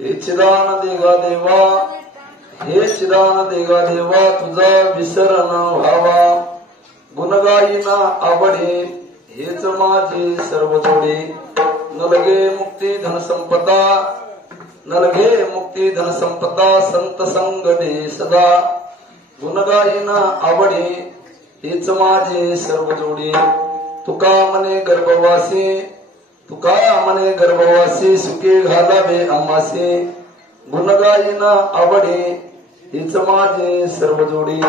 हे चिदान देगा देवा, हे चिदान देगा देवा, तुझा विसर न व्हावा. गुणगायीना आवडे हेच माझे सर्व जोडे. नलगे मुक्ती धनसंपदा, नलगे मुक्ती धनसंपदा, संत संग दे सदा. गुणगायीना आवडे हेच माझे सर्व जोडे. तुका मने गर्भवासी, तुका मने गर्भवासी, सुखे घालावे आम्हासे. गुणगायीना आवडे हेच माझे सर्व जोडी.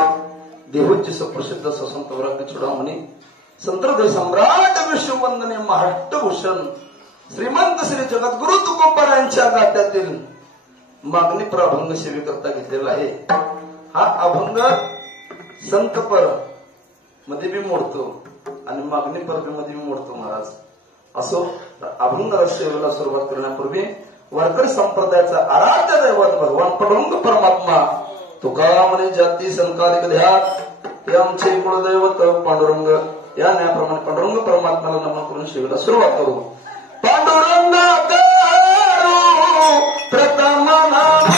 देहुच्च सुप्रसिद्ध संत वराग्य चुडामणी संतहृदय सम्राट विश्ववंदने महाराष्ट्रभूषण श्रीमंत श्री जगद्गुरु तुकोबार यांच्या गात्यातील मागणीपर अभंग सेवेकरता घेतलेला आहे. हा अभंग संतपर मध्ये बी मोडतो आणि मागणीपर मध्ये बी मोडतो महाराज. असो अभंग सेवेला सुरुवात करण्यापूर्वी वारकरी संप्रदायाचा आराध्य दैवत भगवान पांडुरंग परमात्मा तुका म्हणे जाती संकालिक ध्यात हे आमचे कुलदैवत पांडुरंग. या न्यायाप्रमाणे पांडुरंग परमात्म्याला नमन करून सेवेला सुरुवात करू. पांडुरंग प्रथम नाम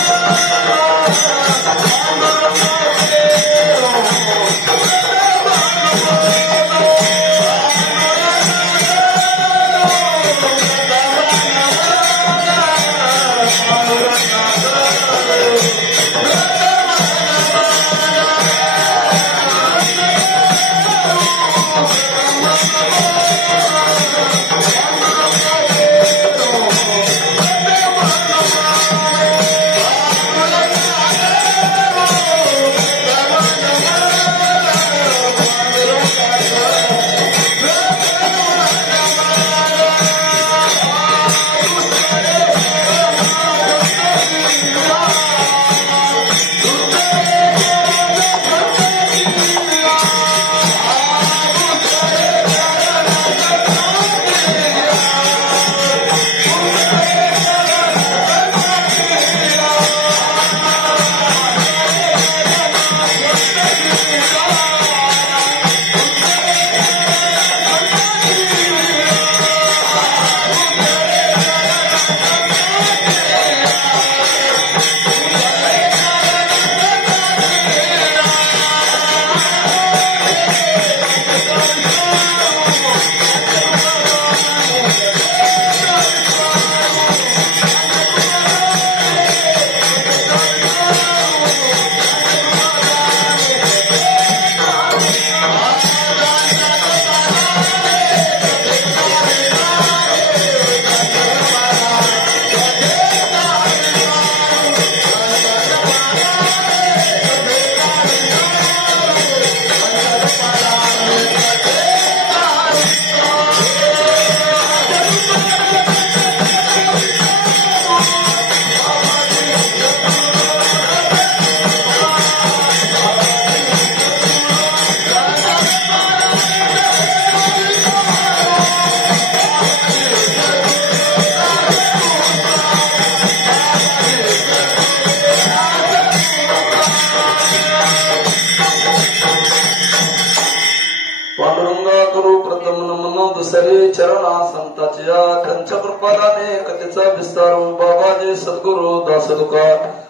चरणा संताच्या त्यांच्या कृपादाने कथेचा विस्तार बाबाजी सद्गुरु दास तुका.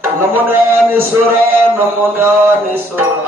नमो ज्ञानेश्वरा, नमो ज्ञानेश्वरा,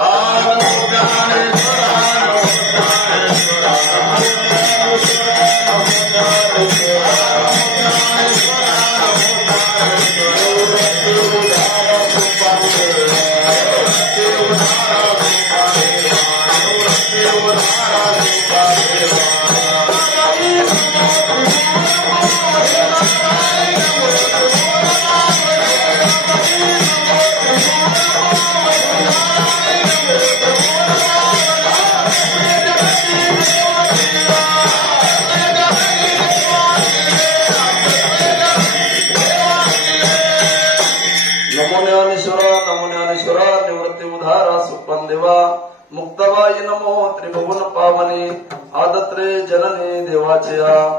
मुक्तबाई नमो त्रिभुवन पावने आदत्रे जननी देवाचया.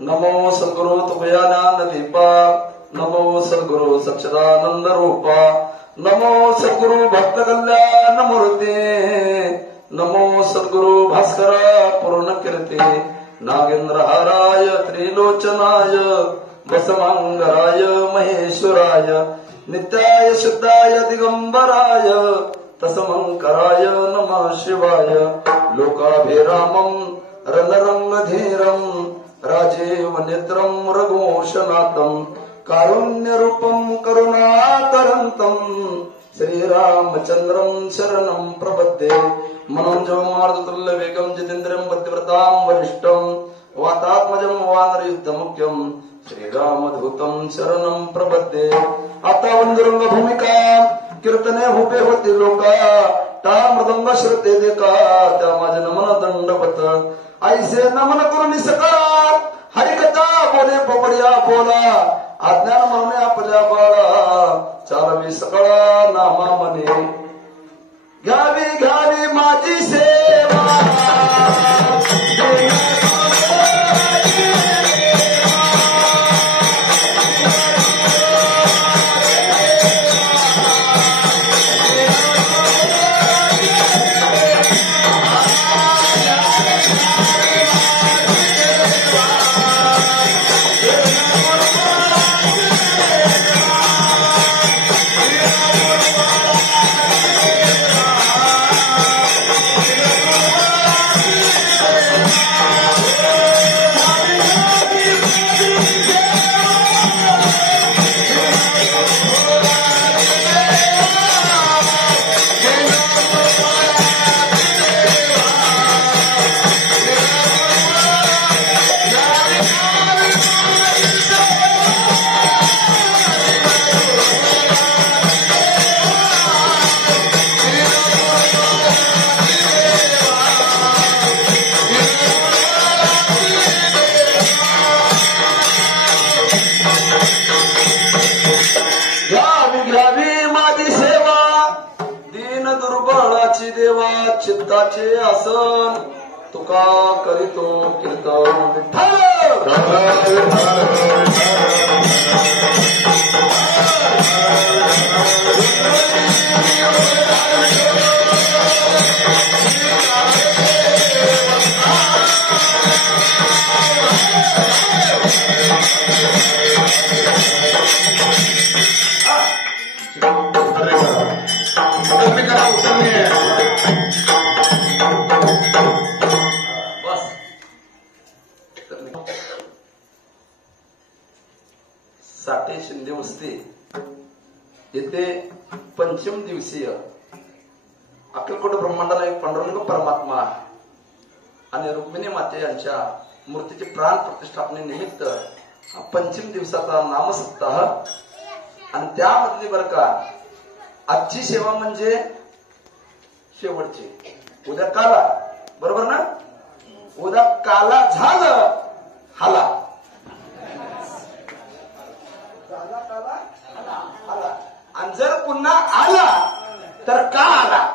नमो सद्गुरु तुभयानंद दीपा, नमो सद्गुरु सच्चिदानंद रूपा, नमो सद्गुरु भक्त कल्याण मूर्ती, नमो सद्गुरु भास्कर पूर्ण कीर्ती, नागेंद्र हाराय त्रिलोचनाय वसमंगराय महेश्वराय नित्याय शुद्धाय दिगंबराय तसमंकराय नमः शिवाय लोकाभिरामं रणरंगधीरं राजीव नेत्रं रघुवंशनाथं कारुण्यरूपं करुणाकरन्तं श्रीरामचन्द्रं शरणं प्रपद्ये मनोजवमार्दतुल्य वेगं जितेन्द्रियं बुद्धिव्रतां वरिष्ठं वातात्मजं वानरयुद्धमुख्यं श्रीरामधूतं शरणं प्रपद्ये आता वंदुरंग भूमिका कीर्तने हुबे होती लोका ता मृदंग श्रुते देखा त्या माझे नमन दंडवत ऐसे नमन करून सकाळ हरिकथा बोले पोपडिया बोला अज्ञान म्हणून आपल्या बाळा चालवी सकाळा नामा मने घ्यावी घ्यावी माझी सेवा चित्ताचे आसन तुका करीतो कीर्तन विठ्ठल साठे शिंदे वस्ती येथे पंचम दिवसीय अक्कलकोट ब्रह्मांडाला एक पांडुरंग परमात्मा आणि रुक्मिणी माते यांच्या मूर्तीचे प्राण प्रतिष्ठापनेनिमित्त पंचम दिवसाचा नामसप्ताह आणि त्यामधली बरं का आजची सेवा म्हणजे शेवटची उद्या काला बरोबर ना उद्या काला झालं हाला आणि जर पुन्हा आला तर का आला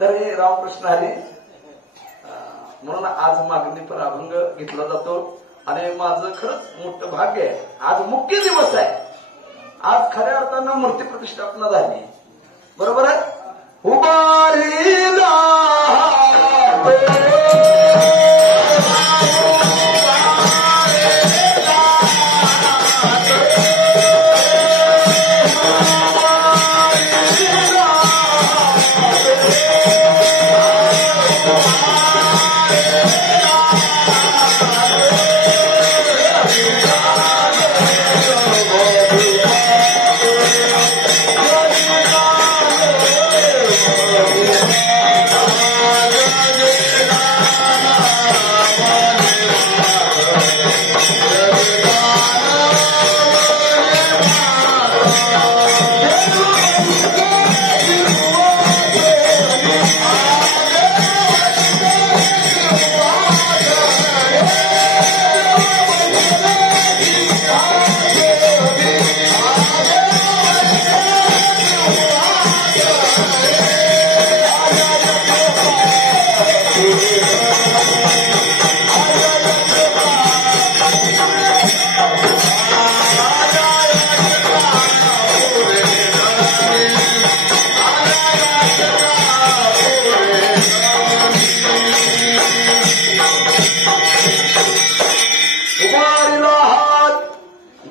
तर हे रामकृष्ण हरी म्हणून आज मागणी पर अभंग घेतला जातो आणि माझं खरंच मोठं भाग्य आहे आज मुख्य दिवस आहे आज खऱ्या अर्थानं मूर्ती प्रतिष्ठापना झाली बरोबर आहे उभारीला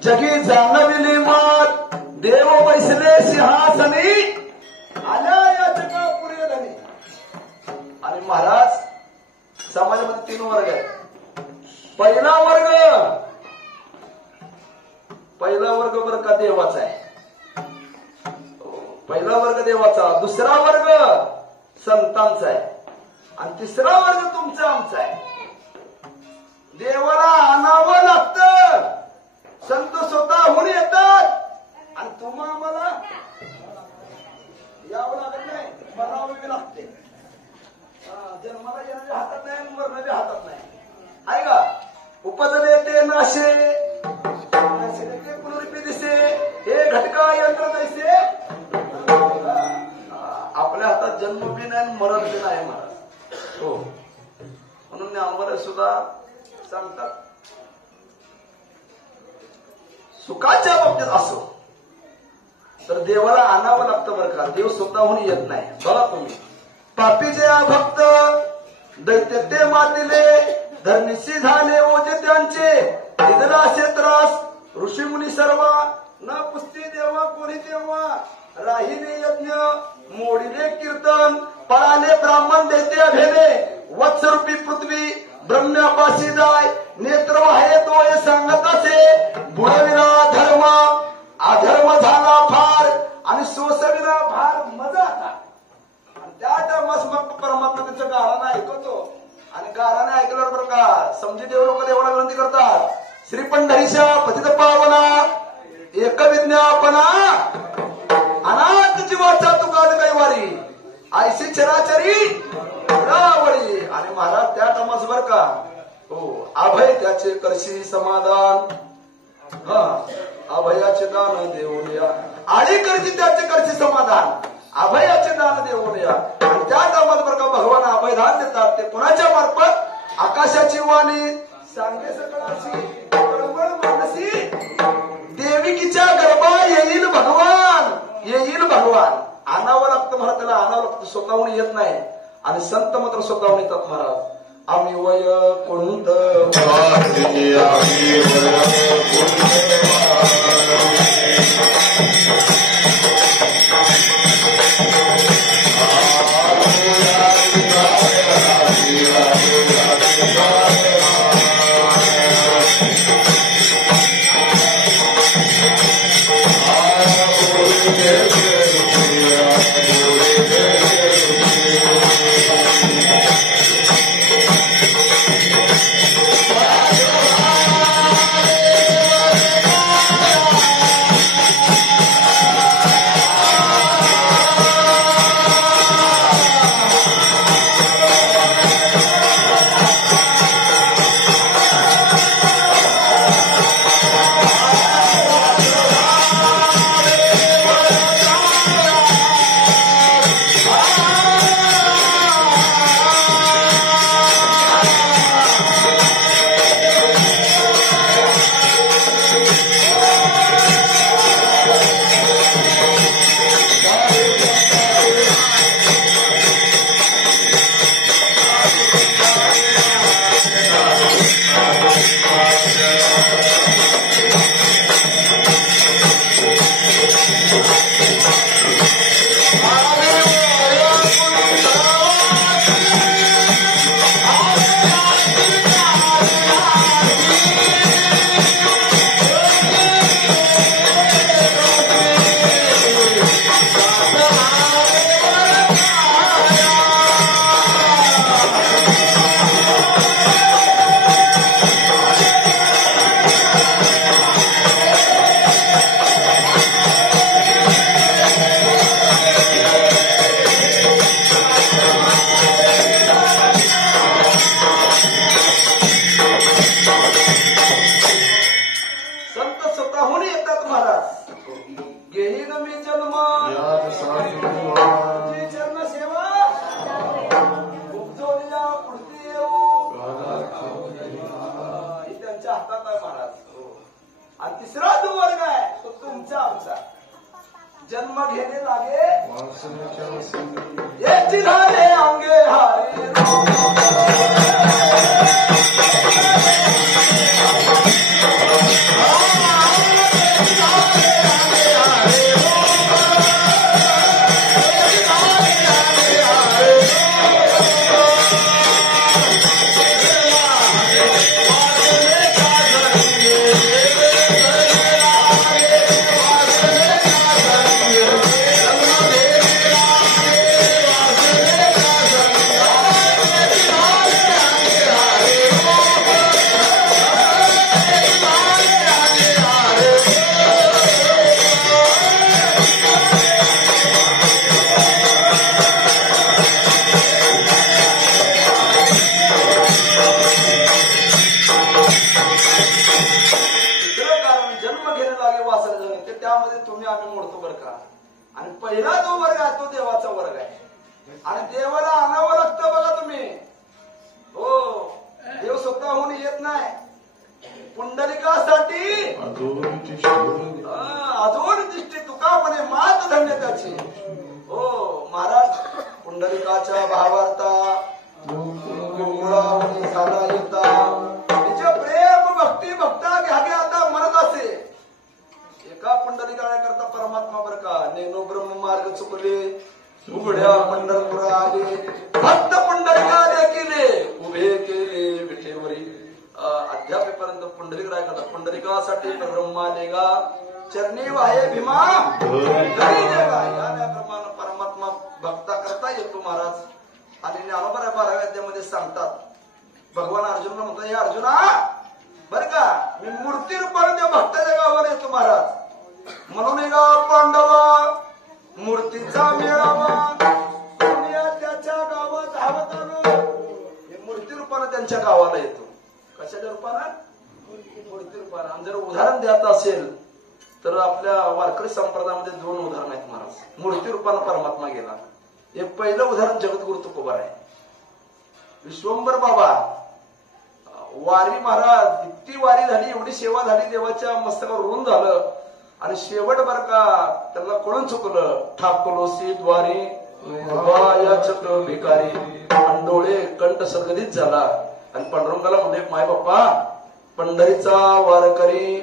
जगी जाणविली मात देव बैसले सिंहासनी आल्या या जगा पुरे धनी. आणि महाराज समाजामध्ये 3 वर्ग आहेत. पहिला वर्ग बरं का देवाचा आहे. पहिला वर्ग देवाचा, दुसरा वर्ग संतांचा आहे आणि तिसरा वर्ग तुमचा आमचा आहे. देवाला आणावं लागतं, संत स्वतःहून येतात आणि तुम्हा आम्हाला यावं लागत नाही, मरावी लागते. जन्माला येणारे हातात नाही, मरणारे हातात नाही. आहे का? उपजले ते नाशे पुनरुपी दिसे, हे घटका यंत्र दिसे. आपल्या हातात जन्म बी नाही, मरण बी नाही महाराज. हो, म्हणून ज्ञानोबा सुद्धा सांगतात सुखाच्या बाबतीत असो तर देवाला आणावं लागतं बरं का. देव स्वतःहून येत नाही. बघा तुम्ही, पापी जे भक्त दैत्य ते मातिले, धर्मिशी झाले ओजे त्यांचे, निधला असे त्रास ऋषी मुनी सर्व, न पुस्ती देवा कोणी तेव्हा, राहिले यज्ञ मोडिले कीर्तन, पळाले ब्राह्मण दैत्य भेले, वत्सरूपी पृथ्वी ब्रह्म्यापाशी जाय, नेत्र वाहे तो हे सांगत असे, बुडविला धर्म अधर्म झाला फार, आणि सोसविला भार मजा आता. आणि त्या टायमास मग परमात्मा त्याच्या गाराने ऐकवतो. आणि गाराने ऐकल्यावर बरं का समजी देव लोक देवाला विनंती करतात, श्री पंढरीशा पतित पावना एक विज्ञापना अनाथ जीवाचा तुकाद कैवारी ऐशी चराचरी रावळी. आणि महाराज त्या टायमास बर का हो अभय त्याचे करशी समाधान, अभयाचे दान देऊन या, आळी करची त्याचे करशी समाधान, अभयाचे दान देऊन या. आणि त्या टायमात बर का भगवान अभयदान देतात. ते कुणाच्या मार्फत? आकाशाची वाणी सांगे सकळाशी कळवळ मानसी, देविकीच्या गर्भा येईल भगवान, येईल भगवान. आणावं लागतं महाराज, त्याला आणावं लागतं, स्वतःहून येत नाही. आणि संत मात्र स्वतःहून येतात महाराज. आम्ही वय कोणत जन्म घेणे लागे याची झाले अंगे हारी त्यामध्ये तुम्ही आम्ही मोडतो बरं का. आणि पहिला जो वर्ग आहे तो देवाचा वर्ग आहे. आणि देवाला आणावं लागतं बघा तुम्ही. हो, देव स्वतःहून येत नाही. पुंडलिकासाठी अजून दिष्टी तुका म्हणे मात धन्य त्याची. हो महाराज, पुंडलिकाच्या भावार्था गोकुळावरी साधा येता तिचे प्रेम भक्ती भक्ता घ्यागे आता म्हणत असे. एका पुंडलिकाला करता परमात्मा बर का नेनो ब्रह्म मार्ग चुकले उघड्या पंढरपुरा आले भक्त पुंडलिका देखीले उभे केले विठेवरी. अध्यापेपर्यंत पुंडलिक राय करता पुंडलिकासाठी ब्रह्मालेगा चरणी वाहे भीमा देगा. याप्रमाणे परमात्मा भक्ता करता येतो महाराज. आणि ज्ञानोबा 12व्या अध्यायामध्ये सांगतात, भगवान अर्जुनला म्हणतात, हे अर्जुना बर का मी मूर्ती रूपाने त्या भक्ताच्या गावाला येतो महाराज. म्हणून एका पांडवा मूर्तीचा मेळावा त्याच्या गावात धावत आलो. मी मूर्ती रूपाने त्यांच्या गावाला येतो. कशाच्या रूपानं? मूर्ती रूपानं. आणि जर उदाहरण द्यायचं असेल तर आपल्या वारकरी संप्रदायामध्ये 2 उदाहरण आहेत महाराज. मूर्ती रूपानं परमात्मा गेला. एक पहिलं उदाहरण जगद्गुरु तुकोबा आहे. विश्वंभर बाबा वारी महाराज इतकी वारी झाली, एवढी सेवा झाली, देवाच्या मस्तकावर ऋण झालं. आणि शेवट बर का त्यांना कळून चुकलं. ठाकलोसी द्वारी याचक भिकारी डोळे कंठ सदगदित झाला. आणि पांडुरंगाला म्हणजे माय बाप्पा पंढरीचा वारकरी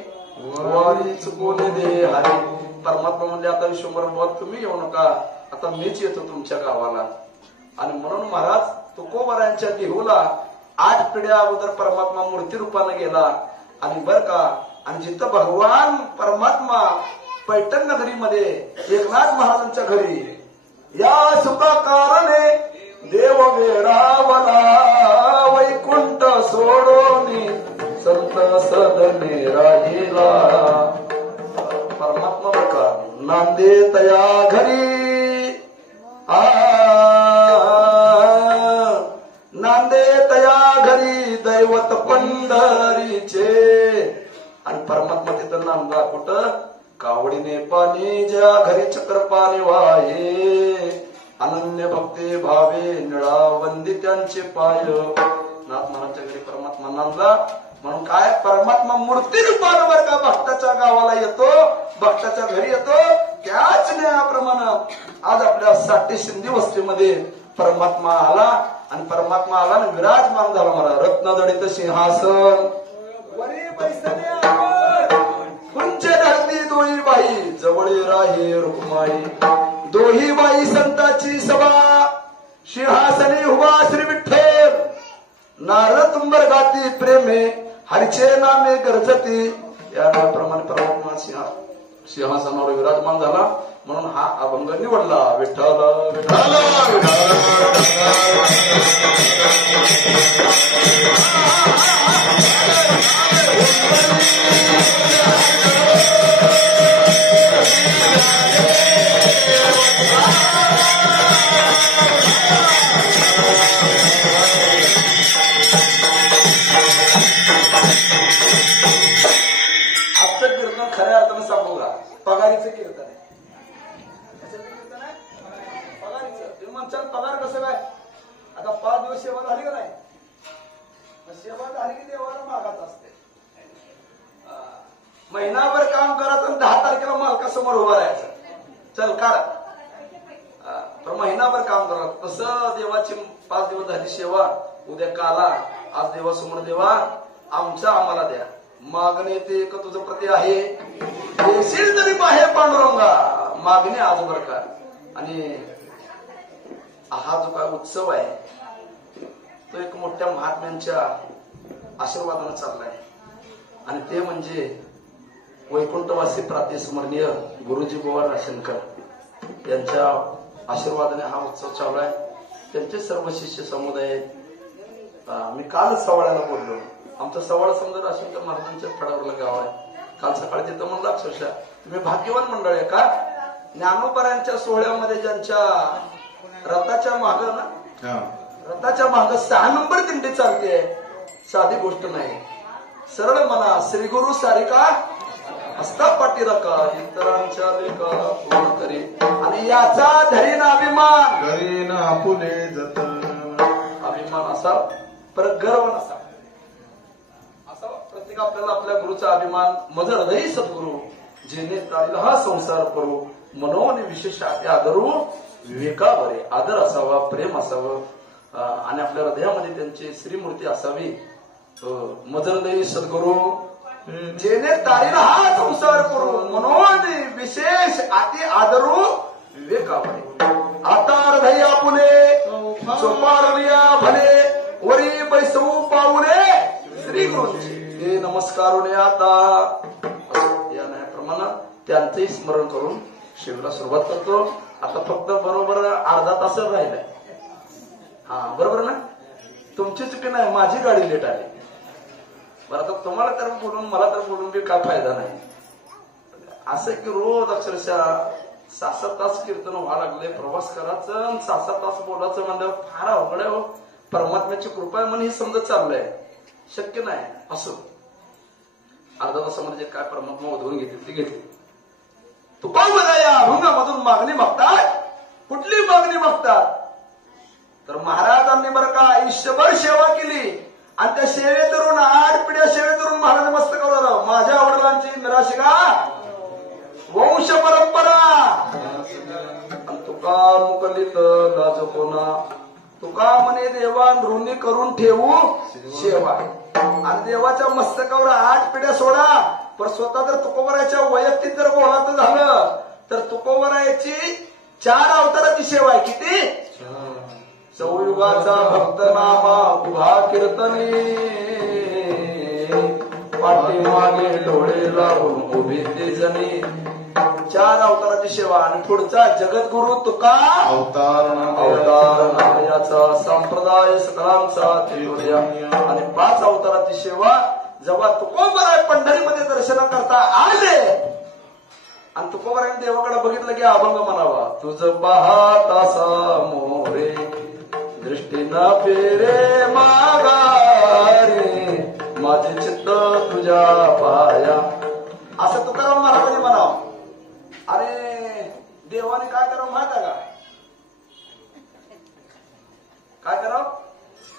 वारी चुकवून दे हरी. परमात्मा म्हणजे आता विश्वंभर बाबा तुम्ही येऊ नका, आता मीच येतो तुमच्या गावाला. आणि म्हणून महाराज तुकोबारांच्या देहूला 8 पिढ्या अगोदर परमात्मा मूर्ती रूपाने गेला. आणि बर का आणि जिथं भगवान परमात्मा पैठण नगरीमध्ये एकनाथ महाराजांच्या घरी या सुखा कारणे देव वेडावला वैकुंठ सोडोनी संत सदने राहिला. परमात्मा बर का नांदे तया घरी नांदे तया घरी दैवत पंढरीचे. आणि परमात्मा तिथं नांदा कुठं? कावडीने पाणी ज्या घरी चक्र पाणी वाहे अनन्य भक्ती भावे निळा वंदी त्यांचे पाय. नाथ महाराजच्या घरी परमात्मा नांदला. म्हणून काय परमात्मा मूर्ती रूपानं बर का भक्ताच्या गावाला येतो, भक्ताच्या घरी येतो. त्याच न्यायाप्रमाणे आज आपल्या साठी सिंधी वस्तीमध्ये परमात्मा आला. आणि परमात्मा आला आणि विराजमान झाला. मला रत्नजडित सिंहासन वरी बैसले उंच धरती दोही बाई जवळी राही रुक्माई. दोही बाई संताची सभा सिंहासनी उभा श्री विठ्ठल. नारद तुंबर गाती प्रेमे हरिचे नामे गरजती. याप्रमाणे परमात्मा सिंहासनावर विराजमान झाला. म्हणून हा अभंग निवडला. विठ्ठल विठ्ठल खऱ्या अर्थानं सांगू का पगारीचं कीर्तन आहे. पगारीचं तुम्ही म्हणशाल पगार कसं काय? आता 5 दिवस सेवा झाली का नाही? सेवा झाली की देवाला मागाच असते. महिनाभर काम करत आणि 10 तारखेला मालकासमोर उभा राहायचं. चल काढ तर महिनाभर काम करत. तसं देवाची 5 दिवस झाली सेवा, उद्या काला आज देवासमोर देवा आमचं आम्हाला द्या. मागणे ते एक तुझं प्रति आहे देशील तरी बाहेर पांडुरंगा. मागणे आज बर का. आणि हा जो काय उत्सव आहे तो एक मोठ्या महात्म्यांच्या आशीर्वादाने चाललाय. आणि ते म्हणजे वैकुंठवासी प्रातिस्मरणीय गुरुजी बुवा राशनकर यांच्या आशीर्वादाने हा उत्सव चालू आहे. त्यांचे सर्व शिष्य समुदाय. मी काल सवाळ्याला बोललो. आमचं सवाळ समजा राशनकर महाराजांच्या फडावरलं गाव आहे. काल सकाळी तिथं म्हणलं अक्षरशः तुम्ही भाग्यवान मंडळ आहे का? ज्ञानोबारांच्या सोहळ्यामध्ये ज्यांच्या रथाच्या माग ना रथाच्या माग 6 नंबर दिंडी चालते. साधी गोष्ट नाही. सरळ म्हणा श्री गुरु सारिका हस्ता पाठीराखा इतरांच्या लेखाला पूर्ण करी आणि याचा धरीन अभिमान करीन आपुले जतन. अभिमान असा परत गर्व नसा असा प्रत्येक आपल्याला आपल्या गुरुचा अभिमान मज हृदयी सद्गुरु जेणे ताळीला हा संसार करू मनोने विशेष आदरू विवेकावरे आदर असावा प्रेम असावं आणि आपल्या हृदयामध्ये त्यांची श्रीमूर्ती असावी. मज हृदयी सद्गुरु जेणे ताळीला हा संसार करू मनोने विशेष अति आदरू विवेकावरे आता हृदय आपुले सोपारविया भले वरी बैसवू पाऊले श्री गुरुंचे हे नमस्कारोने आता या न्यायाप्रमाणे त्यांचंही स्मरण करून शिवला सुरुवात करतो. आता फक्त बरोबर अर्धा तास राहिलाय. हा बरोबर ना तुमची चुकी नाही माझी गाडी लेट आली. बरं आता तुम्हाला तर बोलून मला तर बोलून बी काय फायदा नाही. असं की रोज अक्षरशः 6-7 तास कीर्तन व्हावं लागले प्रवास करायचं 6-7 तास बोलायचं म्हणल्यावर फार अवघड आहे हो. परमात्म्याची कृपा आहे म्हणून हे समजत चाललंय शक्य नाही असं अर्धा तासामध्ये काय परमात्मा उधळून घेतील ती घेतील. तुका बघा या अभंगामधून मागणी मागतात. कुठली मागणी मागतात तर महाराजांनी बरं का आयुष्यभर सेवा केली आणि त्या सेवेतरून 8 पिढ्या सेवेतरून महाराज मस्त कळवलं माझ्या वडिलांची निराशिका वंश परंपरा तुका मुकलित लाज कोणा तुका म्हणे देवा ऋणी करून ठेवू सेवा आणि देवाच्या मस्तकावर 8 पिढ्या सोडा पण स्वतः जर तुकोबराच्या वैयक्तिक जर बोलायचं झालं तर तुकोबराची 4 अवताराची सेवा आहे. किती चौयुगाचा भक्त नामा उभा कीर्तनी पाठीमागे डोळे लावून उभी ते जणी 4 अवताराची सेवा आणि पुढचा जगद्गुरु तुका अवतार नामयाचा संप्रदाय सकलांचा त्रियोदया आणि 5 अवताराची सेवा जेव्हा तुकोबराय पंढरीमध्ये दर्शन करता आले आणि तुकोबराने देवाकडे बघितलं की अभंग म्हणावा तुझ पाहता मोरे दृष्टीनं फेरे मागारे माझे चित्त तुझ्या पाया असं तुकाराम महाराजांनी म्हणावं. अरे देवाने काय करावं माहित आहे का काय करावं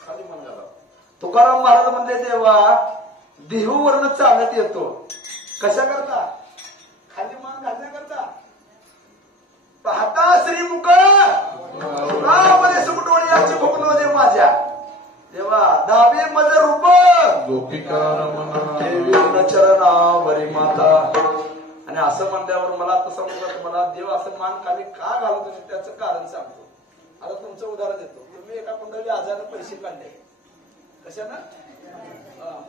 खाली मन घालावं. तुकाराम महाराज म्हणले देवा देहूवरनं चालत येतो कशा करता खाली मान घालण्याकरता पाहता श्रीमुख मध्ये सुकटोळी याची भोगलो दे माझ्या देवा दाबे मज रूप गोपिका रमणा देवी चरणावरी माता. आणि असं म्हणल्यावर मला आता समजलं मला देव असं मान खाली का घालतो त्याचं कारण सांगतो. आता तुमचं उदाहरण देतो. तुम्ही एका कुंडली आजाराने पैसे काढले कशानं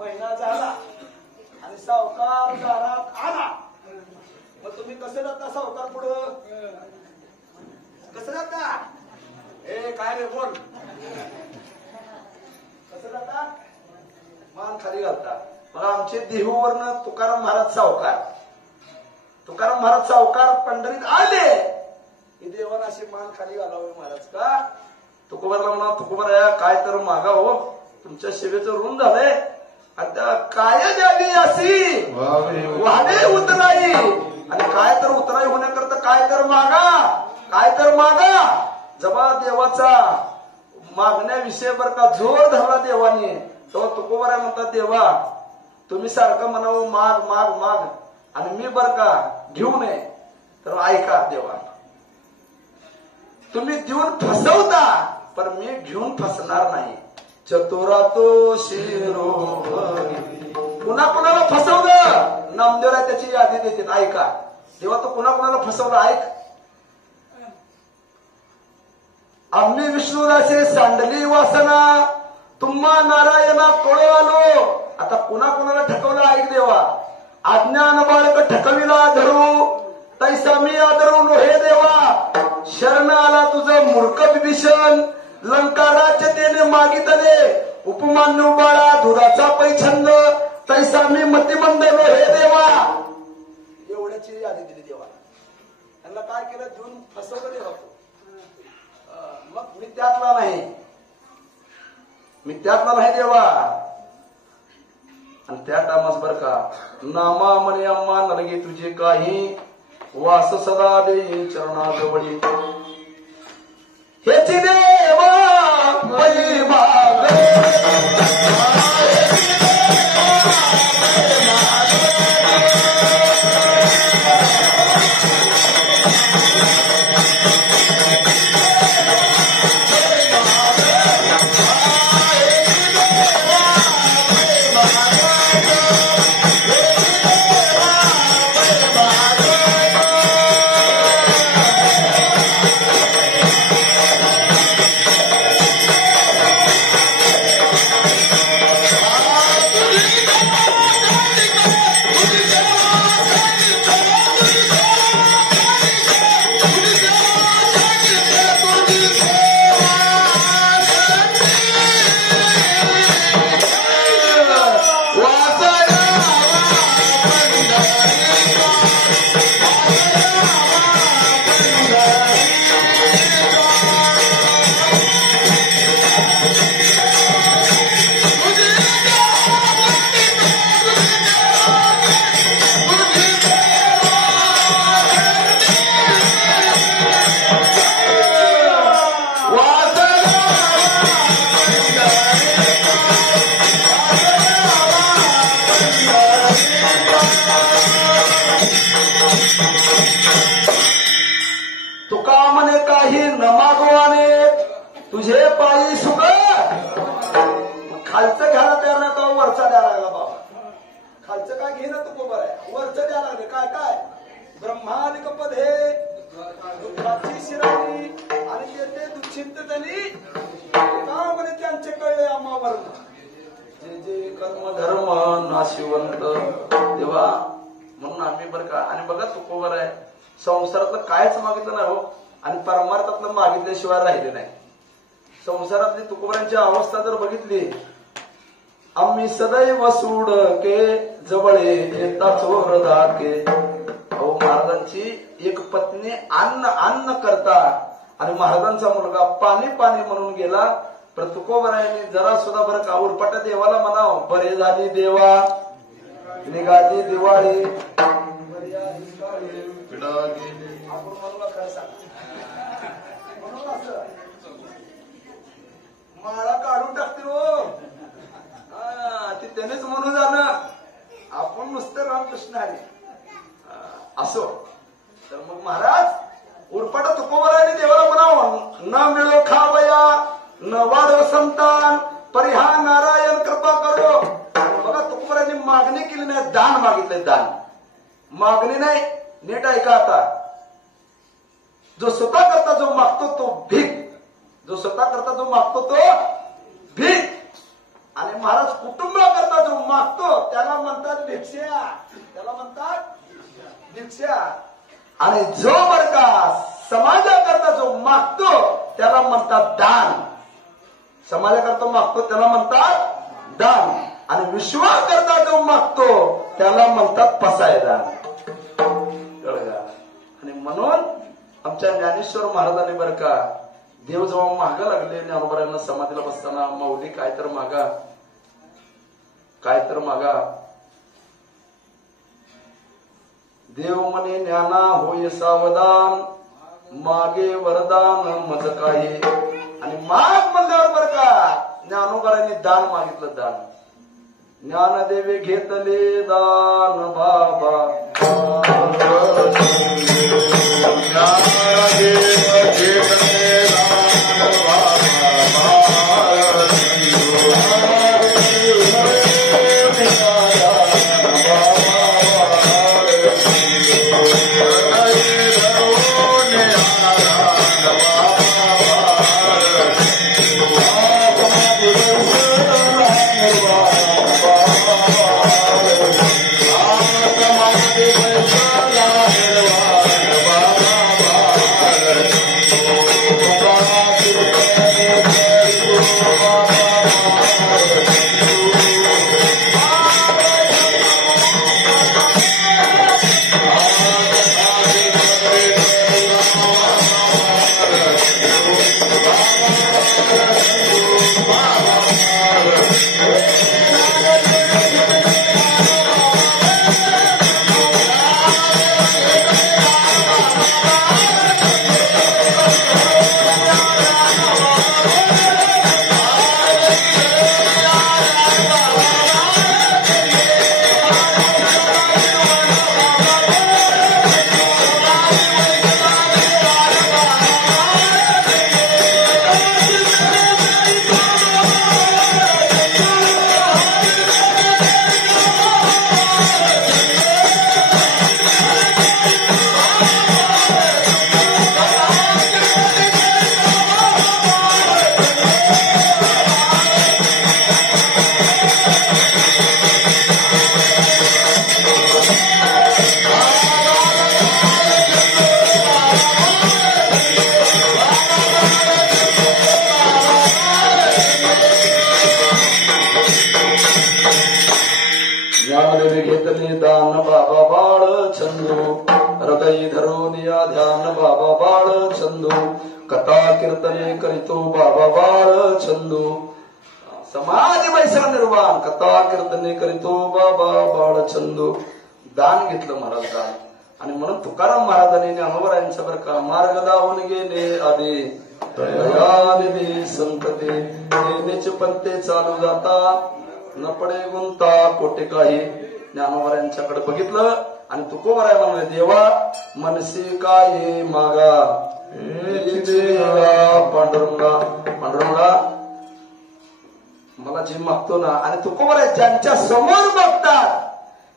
महिना झाला आणि सावकार दारात आला मग तुम्ही कसं जाता सावकार पुढं कसं जाता ए काय रे बोल कसं जाता मान खाली घालता. मला आमचे देहूवरनं तुकाराम महाराज सावकार पंढरीत आले की देवानं अशी मान खाली घालावी महाराज का तुकोबारला म्हणा तुकोबार काय तर मागा हो तुमच्या सेवेचं ऋण झालंय आता काय द्यावी अशी वाढे उतराई आणि काय तर उतराई होण्याकरता काय तर मागा जेव्हा देवाचा मागण्याविषयी बरं का जोर धरला देवाने तेव्हा तुकोबार म्हणतात देवा तुम्ही सारखं म्हणावं माग आणि मी बरं का घेऊ नये तर ऐका देवा तुम्ही देऊन फसवता पण मी घेऊन फसणार नाही. चतुरातो शिरो कुणाला फसवलं नामदेवला त्याची यादी देते ऐका देवा तो कुणाला फसवलं ऐक. आम्ही विष्णुराचे सांडली वासना तुम्हा नारायणा कळो आलो. आता कुणाला ठकवलं ऐक देवा अज्ञान बाळक ठकविला धरू तैसा मी आदरून हे देवा शरण आला तुझं मूर्ख विभीषण लंकाराचे तेने मागितले उपमान्य बाळा दुधाचा पैछंद तैसा मी मतिमंदलो हे देवा. एवढ्याची यादी दिली देवा. त्यांना काय केलं देऊन फसवलं देवा. मग मी त्यातला नाही देवा आणि त्या टायमास बर का नामा म्हणे अम्मा नरगे तुझे काही वास सदा दे चरणाजवळी हेची देवा महिमा तुझे पायी सुख खालचं घ्यायला तयार नाही तर वरचा द्यायला लागला बाबा. खालचं काय घेणं तू बरोबर आहे, वरचं द्यायला लागले. काय काय ब्रह्मादिक पद हे दुःखाची शिराणी आणि येते दुःखिंत त्यांनी का म्हणे त्यांचे कळले आम्हावर जे जे कर्म धर्म नाशिवंत तेव्हा म्हणून आम्ही बरं का. आणि बघा तुकोबर आहे संसारातलं कायच मागितलं नाही हो आणि परमार्थातलं मागितल्याशिवाय राहिले नाही. संसारातली तुकोबरांची अवस्था जर बघितली आम्ही सदैव सूड के जवळे येता चोर दाके. अहो महाराजांची एक पत्नी अन्न करता आणि महाराजांचा मुलगा पाणी पाणी म्हणून गेला. पण तुकोबरायांनी जरा सुद्धा बरं का उरपाटा देवाला म्हणाव बरे झाली देवा निघाली दिवाळी आपण म्हणून खरं सांग म्हणून असं माळा काढून टाकतील हो ते त्यानेच म्हणून जाणं आपण नुसतं रामकृष्ण हरी असो. तर मग महाराज उरपाटा तुकोबरायांनी देवाला म्हणावं न मिळो खावया न वाढो संतान परिहा नारायण कृपा करो. बघा तुकोबरायांनी मागणी केली नाही, दान मागितले. दान मागणी नाही. नीट ऐका आता. जो स्वतः करता जो मागतो तो भीक, जो स्वतः करता जो मागतो तो भीक. आणि महाराज कुटुंबाकरता जो मागतो त्याला म्हणतात भिक्षा, त्याला म्हणतात भिक्षा. आणि जो बरं का समाजाकरता जो मागतो त्याला म्हणतात दान. समाजाकरता मागतो त्याला म्हणतात दान. आणि विश्वाकरता जो मागतो त्याला म्हणतात पसायदान. आणि म्हणून आमच्या ज्ञानेश्वर महाराजांनी बरं का देव जेव्हा मागा लागले ज्ञानोबरायांना समाधीला बसताना माऊली काय तर मागा काय तर मागा. देव म्हणे ज्ञाना होय सावधान मागे वरदान मज काही. आणि माग म्हणल्यावर बरं का ज्ञानोबरायांनी दान मागितलं. दान ज्ञानदेवे घेतले दान बाबा छंदू हृदय धरून या ध्यान बाबा बाळ छंदू कथा कीर्तने करीतो बाबा बाळ छंदू समाधी बैसा निर्वाण कथा कीर्तने करीतो बाबा बाळ छंदू दान घेतलं महाराज दान आणि म्हणून तुकाराम महाराजांनी ज्ञानोबरायांच्या बरं का मार्ग दावून गेले आधी दयानिधी संतते नेनेचे पंते चालू जाता न पडे गुंता कोटे काही ज्ञानोबरायांच्याकडे बघितलं आणि तुकोबराय म्हणले देवा मनसी काय मागा पांडुरंगा पांडुरंगा मला जे मागतो ना आणि तुकोबराय ज्यांच्या समोर बघतात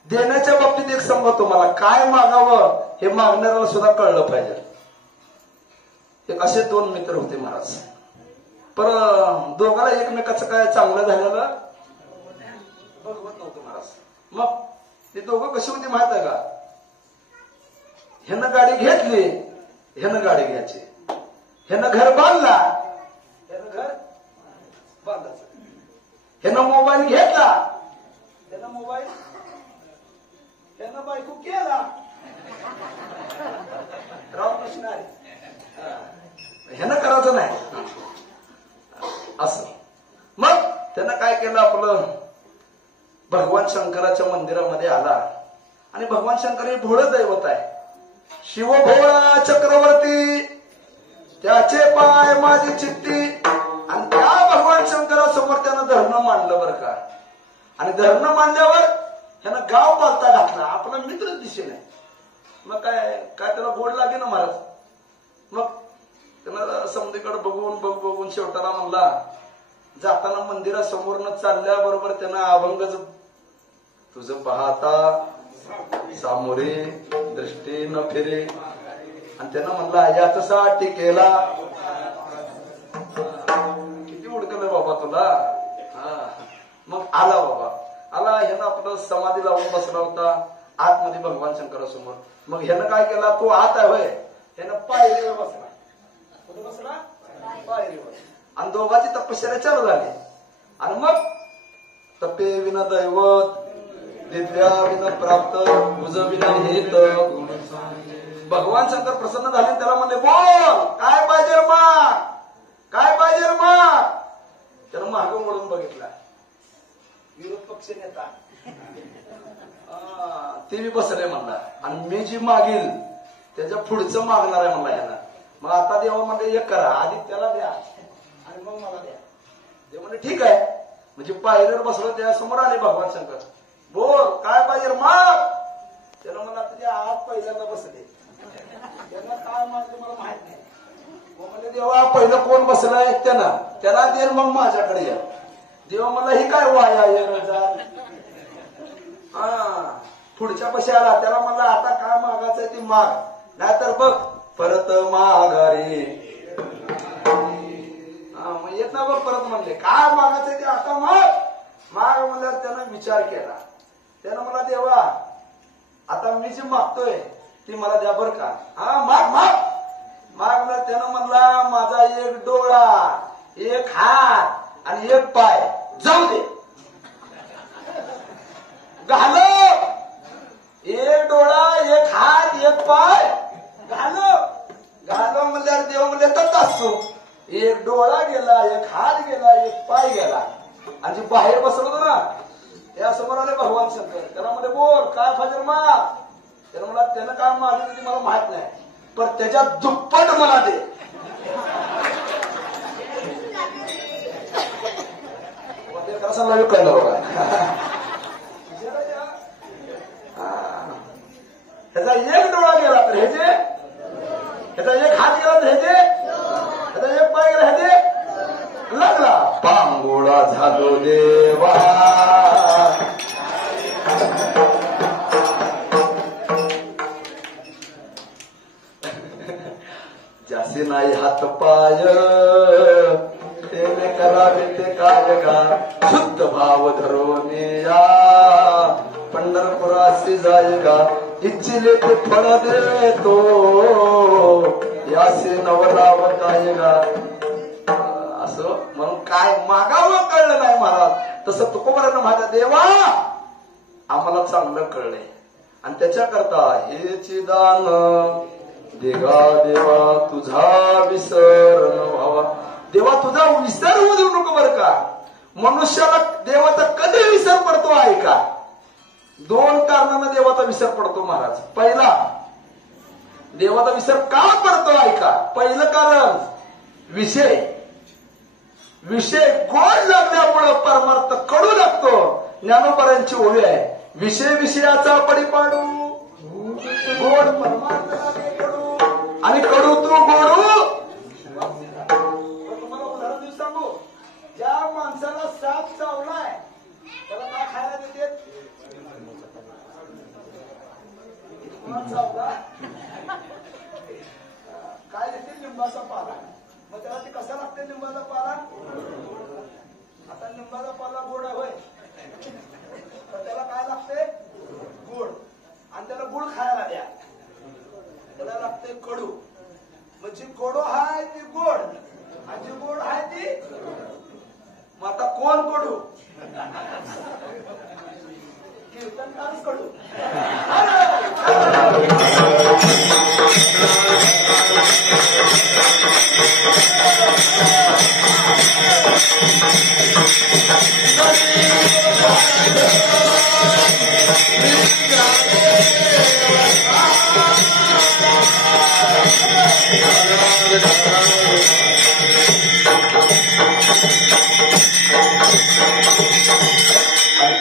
देण्याच्या बाबतीत एक सांगतो मला काय मागावं हे मागणाऱ्याला सुद्धा कळलं पाहिजे. एक असे दोन मित्र होते महाराज पर दोघाला एकमेकाचं काय चांगलं झालेलं बघवत नव्हतं महाराज. मग ते दोघं कशी होती माहित आहे का ह्यानं गाडी घेतली ह्यानं गाडी घ्यायची ह्यानं घर बांधला ह्यानं घर बांधायचं ह्यानं मोबाईल घेतला ह्यानं मोबाईल ह्यानं बायको केला रामकृष्ण आहे ह्यानं करायचं नाही असं. मग त्यानं काय केलं आपलं भगवान शंकराच्या मंदिरामध्ये आला आणि भगवान शंकर हे भोळं दैवत आहे शिवभोळा चक्रवर्ती त्याचे पाय माझी चित्ती आणि त्या भगवान शंकरासमोर त्यानं धरणं मांडलं बरं का आणि धरणं मांडल्यावर त्यानं गाव पालता घातला आपला मित्रच दिसे नाही. मग काय काय त्याला गोड लागे ना महाराज. मग त्यानं समधीकडे बघून शेवटाला म्हणला जाताना मंदिरासमोरनं चालल्याबरोबर त्यानं अभंगच तुझं पाहता सामोरे दृष्टी न फिरे आणि त्यानं म्हणला याच्यासाठी केला किती उडकलं बाबा तुला. मग आला बाबा आला ह्यानं आपलं समाधी लावून बसला होता आतमध्ये भगवान शंकरासमोर. मग ह्यानं काय केला तो आत आहे होय ह्यानं पायरीवर बसला कुठे बसला पायरीवर आणि दोघांची तपश्चर्या चालू झाली आणि मग तपे विना दैवत दिव्या विना प्राप्त उज विना हेत. भगवान शंकर प्रसन्न झाले त्याला म्हणले बोल काय पाहिजे माग काय पाहिजे माग. त्यानं मागं वळून बघितला विरोध पक्ष नेता ते मी बसले म्हणला आणि मी जी मागील त्याच्या पुढचं मागणार आहे म्हणला ह्याला. मग आता देवा म्हणले एक करा आधी त्याला द्या आणि मग मला द्या. देव म्हणले ठीक आहे. म्हणजे पायरीवर बसलो त्यासमोर आले भगवान शंकर बोल काय पाहिजे माग. त्याला मला तुझ्या आत पहिल्यांदा बसले त्यांना काय मागले मला माहित नाही. म्हणजे देवा पहिलं कोण बसलाय त्याला दे मग माझ्याकडे या. देवा मला ही काय वाया पुढच्या पशी आला त्याला म्हणला आता काय मागायचंय ती माग नाहीतर बघ परत माघारी. मग येत ना बघ परत म्हणले काय मागायचंय ते आता माग म्हणल्यावर त्यानं विचार केला. त्यानं मला देवा आता मी जी मागतोय ती मला द्या बर का. माग म्हणलं त्यानं म्हणला माझा एक डोळा एक हात आणि एक पाय जाऊ दे घालो. एक डोळा एक हात एक पाय घालो म्हणल्यावर देव म्हणले तच असतो. एक डोळा गेला एक हात गेला एक पाय गेला आणि जे बाहेर बसलो होतो ना त्यासमोर आले भगवान शंकर. त्याला म्हणजे बोल काय फाजर माग. त्याला मला त्यानं काय मागितलं ते मला माहित नाही पण त्याच्या दुप्पट मला दे. कसं कळलं बघा ह्याचा एक डोळा गेला तर ह्याचे ह्याचा एक हात गेला तर ह्याचे ह्याचा एक पाय गेला ह्याचे लागला पांगोळा झालो देवा. जासी नाही हात पाय तेने करावे ते काय का शुद्ध भाव धरून या पंढरपुरासी जायगा इच्छिले ते फळ देतो यासे नवराव जायगा. असं म्हणून काय मागावं कळलं नाही महाराज. तसं तुकोबरानं माझ्या देवा आम्हाला चांगलं कळलंय आणि त्याच्याकरता हेची दान देगा देवा तुझा विसर न व्हावा. देवा तुझा विसर होऊ देऊ नको बरं का. मनुष्याला देवाचा कधी विसर पडतो आहे का. 2 कारणानं देवाचा विसर पडतो महाराज. पहिला, देवाचा विसर का पडतो आहे का. पहिलं कारण विषय गोड लागल्यामुळं परमार्थ कडू लागतो. ज्ञानोबरांची ओवी आहे, विषय विषयाचा पडिपाडू गोड परमार्थ लागे कडू आणि कडू तू गोडू. तुम्हाला उदाहरण सांगू, ज्या माणसाला साप चावलाय त्याला काय खायला देते. काय देते, लिंबाचा पाला. मग त्याला ते कसा लागते लिंबाचा पाला. आता लिंबाचा पाला गोड आहे होय, तर त्याला काय लागते गोड. आणि त्याला गुळ खायला द्या, त्याला लागते कडू. मग जी कडू आहे ती गोड आणि जी गोड आहे ती. मग आता कोण कडू. कीर्तनकारच कडू.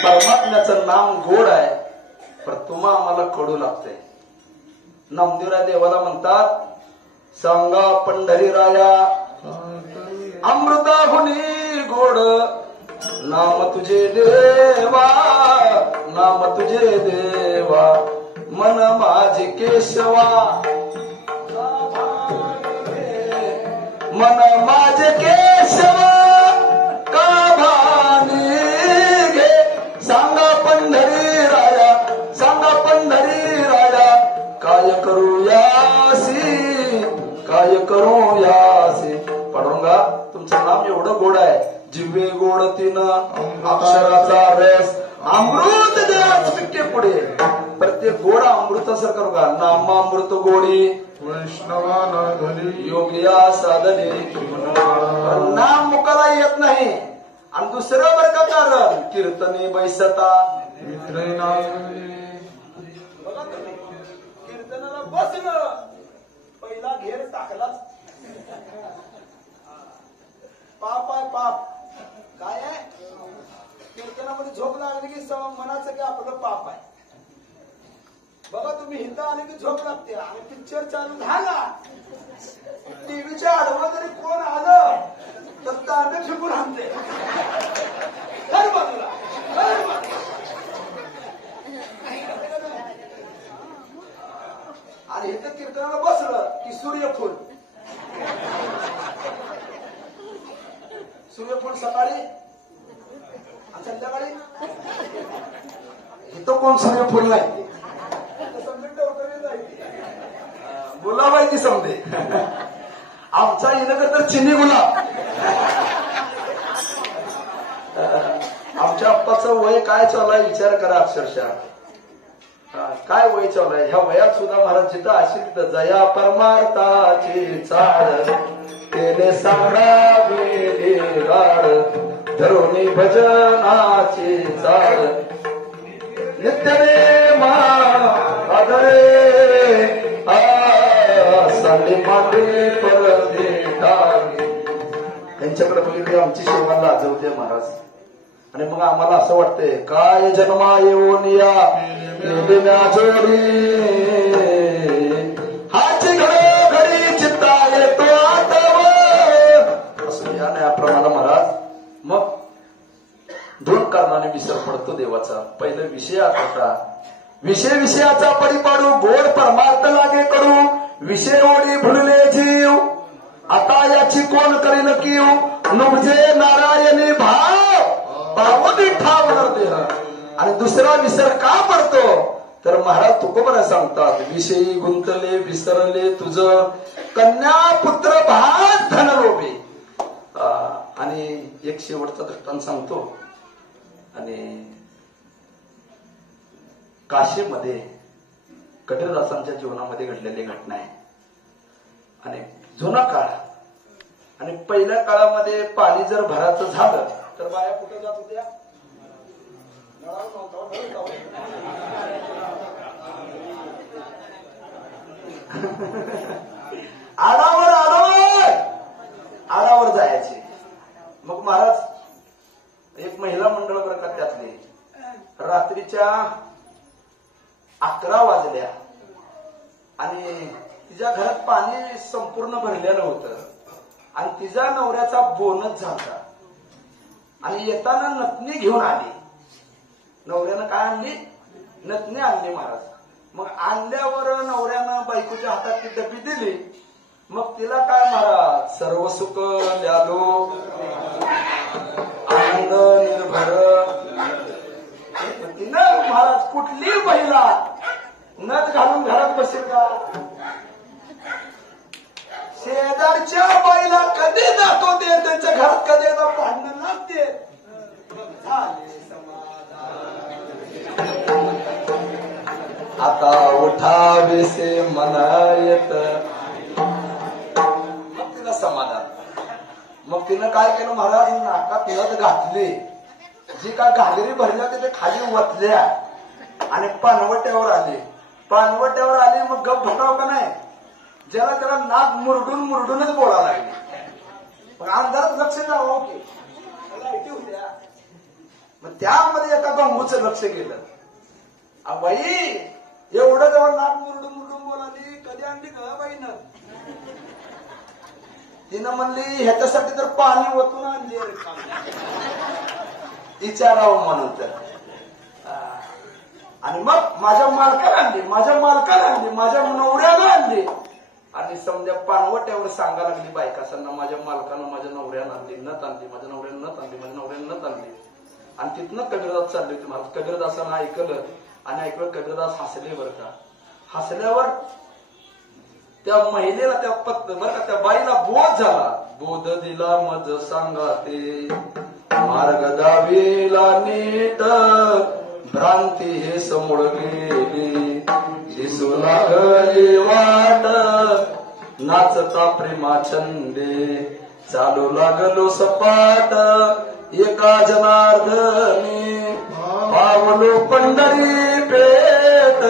परमात्म्याचं नाम गोड आहे, पण तुम्हा आम्हाला कडू लागतंय. नामदेवराय देवाला म्हणतात, सांगा पंढरीराया अमृताहुनी गोड नाम तुझे देवा, नाम तुझे देवा मन माझे केशवा, मन माझे केशवा का भानी घे. सांगा पंढरी राया, सांगा पंढरी राया काय करू यासी, काय करू यासी. पांडुरंगा तुमचं नाम एवढं गोड आहे, जिव्हे गोड तिनं अक्षराचा रस अमृत देवाच पिके पुढे. प्रत्येक गोड अमृतासारखं करू का. नामामृत गोडी वैष्णवाला घरी योगिया साधने. नाम मुखाला येत नाही. आणि दुसरं बरं का कारण कीर्तने बैसता. बघा तुम्ही कीर्तनाला बसलं, पहिला घेर टाकलाच. पाप आहे पाप. काय आहे कीर्तनामध्ये झोप लागली की मनाचं की आपलं पाप आहे. बघा तुम्ही हिंदा आले की झोप लागते. आणि पिक्चर चालू झाला, टीव्हीच्या आडवं जरी कोण आलं तर तांबे फिकून आणते हर बाजूला. आणि इथं कीर्तनाला बसलं की सूर्यफूल. सूर्यफूल सकाळी आणि संध्याकाळी. इथं कोण सूर्यफूल नाही, गुलाब आहे की समजे. आमचा इनगर तर चिनी गुलाब. आमच्या आप्पाचं वय काय चालू आहे विचार करा. अक्षरशः काय वय चालू आहे. ह्या वयात सुद्धा महाराज जिथं असेल तिथं जया परमार्थाची चाळ केले सांगावे गाड धरुणी भजनाची चाळ नित्यने मा आदरे सांडे मागे परते टाके. त्यांच्याकडे बघितली आमची सेवा लाजवते महाराज. आणि मग आम्हाला असं वाटतंय काय जन्मा येऊन या जोडी हाची घडी चित्ता येतो आतव. असं या न्यायाप्रमाणे महाराज. मग 2 कारणाने विसर पडतो देवाचा. पहिलं विषयाचा. विषय विषयाचा परिपाडू गोड परमार्थ लागे कडू. विषय ओढी भुलले जीव आता याची कोण करील कीव. नुबजे नारायणी भाव पावनी ठावणार देह. आणि दुसरा विसर का पडतो तर महाराज तुकोबरा सांगतात, विषयी गुंतले विसरले तुझ कन्या पुत्र भात धन लोभे. आणि एक शेवटचा दृष्टांत सांगतो. आणि काशीमध्ये कबीरदासांच्या जीवनामध्ये घडलेली घटना आहे. आणि जुना काळ आणि पहिल्या काळामध्ये पाणी जर भराचं झालं तर बाया कुठे जात होत्या? आडावर आडावर आडावर जायचे. मग महाराज एक महिला मंडळ बरं का त्यातले रात्रीच्या 11 वाजल्या आणि तिच्या घरात पाणी संपूर्ण भरलेलं होतं आणि तिच्या नवऱ्याचा बोनस झाला आणि येताना नथनी घेऊन आली. नवऱ्यानं काय आणली? नथनी आणली महाराज. मग आणल्यावर नवऱ्यानं बायकोच्या हातात ती डबी दिली. मग तिला काय महाराज? सर्व सुख ल्यालो आनंद निर्भर. तिनं महाराज कुठली महिला नथ घालून घरात बसेल का? शेजारच्या बाईला कधी जातो ते त्यांच्या घरात कधी एकदा भांडण लागते. आता उठावेसे म्हणायत. मग तिला समाधान. मग तिनं काय केलं महाराज? नाकात नथ घातली. जी काय घागरी भरल्या ते खाली वतल्या आणि पानवट्यावर आली. पानवट्यावर आली मग गप भटाव का नाही? ज्याला त्याला नाक मुरडून मुरडूनच बोलायला लागली. पण अंधारात लक्ष द्यावं की लाईटी होत्या. मग त्यामध्ये एका गंगूचं लक्ष गेलं. बाई एवढं जवळ नाक मुरडून मुरडून बोलाली कधी आणली का बाईनं? तिनं म्हणली ह्याच्यासाठी तर पाणी ओतून आणली विचारावं म्हणून. तर आणि मग माझ्या मालकाला आणली, माझ्या मालकाला आणली, माझ्या नवऱ्याला आणली आणि समजा पानवट्यावर सांगायला लागली बायकासांना माझ्या मालकानं माझ्या नवऱ्यानं आणली, नथ आणली, माझ्या नवऱ्यानं नथ आणली, माझ्या नवऱ्यानं नथ आणली. आणि तिथनं कबीरदास चालले होते महाराज. कबीरदासानं ऐकलं आणि ऐकलं. कबीरदास हसले बरं का. हसल्यावर त्या महिलेला त्या बरं का त्या बाईला बोध झाला. बोध दिला मज सांगा ते मार्ग दावीला नीट भ्रांती हे समोर गेली. दिसू लागली वाट नाचता प्रेमा छंदे चालू लागलो सपाट एका जनार्दनी पावलो पंढरी पेट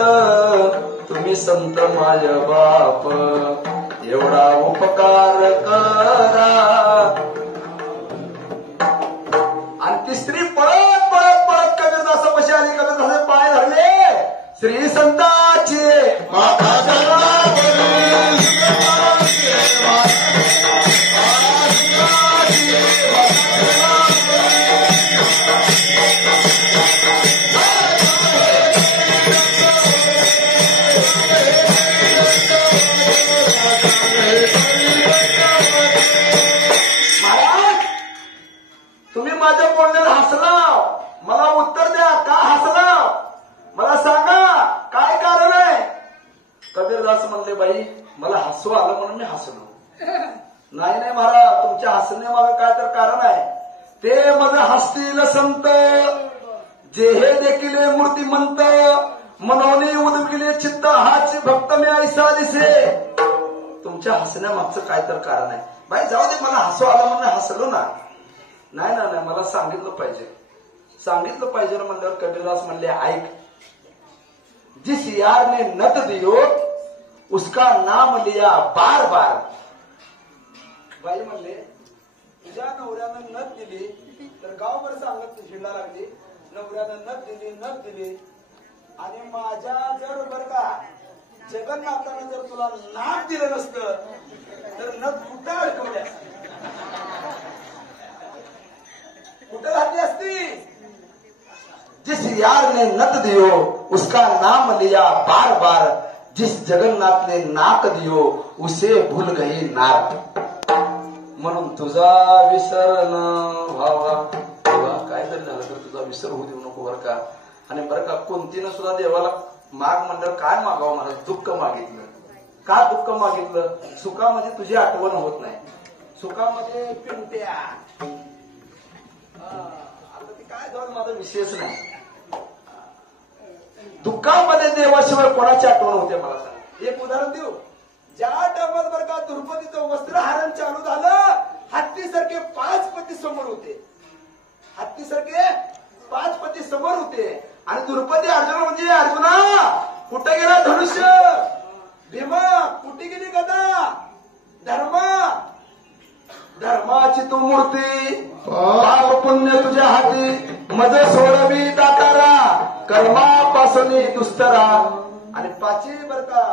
तुम्ही संत माय बाप एवढा उपकार करा. आणि ती स्त्री पळत पळत पळत कबीरदासापाशी आली. कबीरदासाचे पाय धरले. श्री संतांचे तुम्ही माझ्या बोलण्याला हसला. मला उत्तर द्या का हसला? मला सांगा काय कारण आहे? कबीरदास म्हणले बाई मला हसू आलं म्हणून मी हसलो. नाही नाही महाराज तुमच्या हसण्यामागं काय तर कारण आहे. ते मग हसतील संत जे हे देखील मूर्तिमंत मनोनी उदगिले चित्त हाची भक्त मी ऐसा दिसे. तुमच्या हसण्यामागचं काय तर कारण आहे. बाई जाऊ दे मला हसू आलं म्हणून हसलो ना. नाही ना नाही मला सांगितलं पाहिजे. सांगितलं पाहिजे म्हणल्यावर कबीरदास म्हणले ऐक. जिस यार ने नत दियो उसका नाम लिया बार बार. बाई म्हणले तुझ्या नवऱ्यानं नथ दिली तर गावभर सांगत झिंडा लागली. नवऱ्यानं नथ दिली नथ दिली आणि माझ्या जर बर का जगन्नाथानं जर तुला नाक दिलं नसतं तर नथ कुठं अडकवल्या कुठं घातली असती? जिस यार ने नत दियो उसका नाम लिया बार बार जिस जगन्नाथ ने नाक दियो उसे भूल गई नार. म्हणून तुझा विसर न व्हावा. काय जरी झालं तर तुझा विसर होऊ देऊ नको बरं का. आणि बरं का कोणतीनं सुद्धा देवाला माग म्हणल्यावर काय मागावं महाराज? दुःख मागितलं. का दुःख मागितलं? सुखामध्ये तुझी आठवण होत नाही. सुखामध्ये पिंट्या आता ते काय झालं माझा विषयच नाही. दुःखामध्ये देवाशिवाय कोणाची आठवण होते मला सांग. एक उदाहरण देऊ. ज्या टायमात बरं का द्रौपदीचं वस्त्रहरण चालू झालं, हत्तीसारखे 5 पती समोर होते. हत्तीसारखे 5 पती समोर होते आणि द्रौपदी अर्जुना म्हणजे अर्जुना कुठे गेला धनुष्य, भीमा कुठे गेली गदा, धर्माची तू मूर्ती, पाप पुण्य तुझ्या हाती, मज सोडवी दातारा, कर्मापासून दुस्तरा. आणि 5 बर का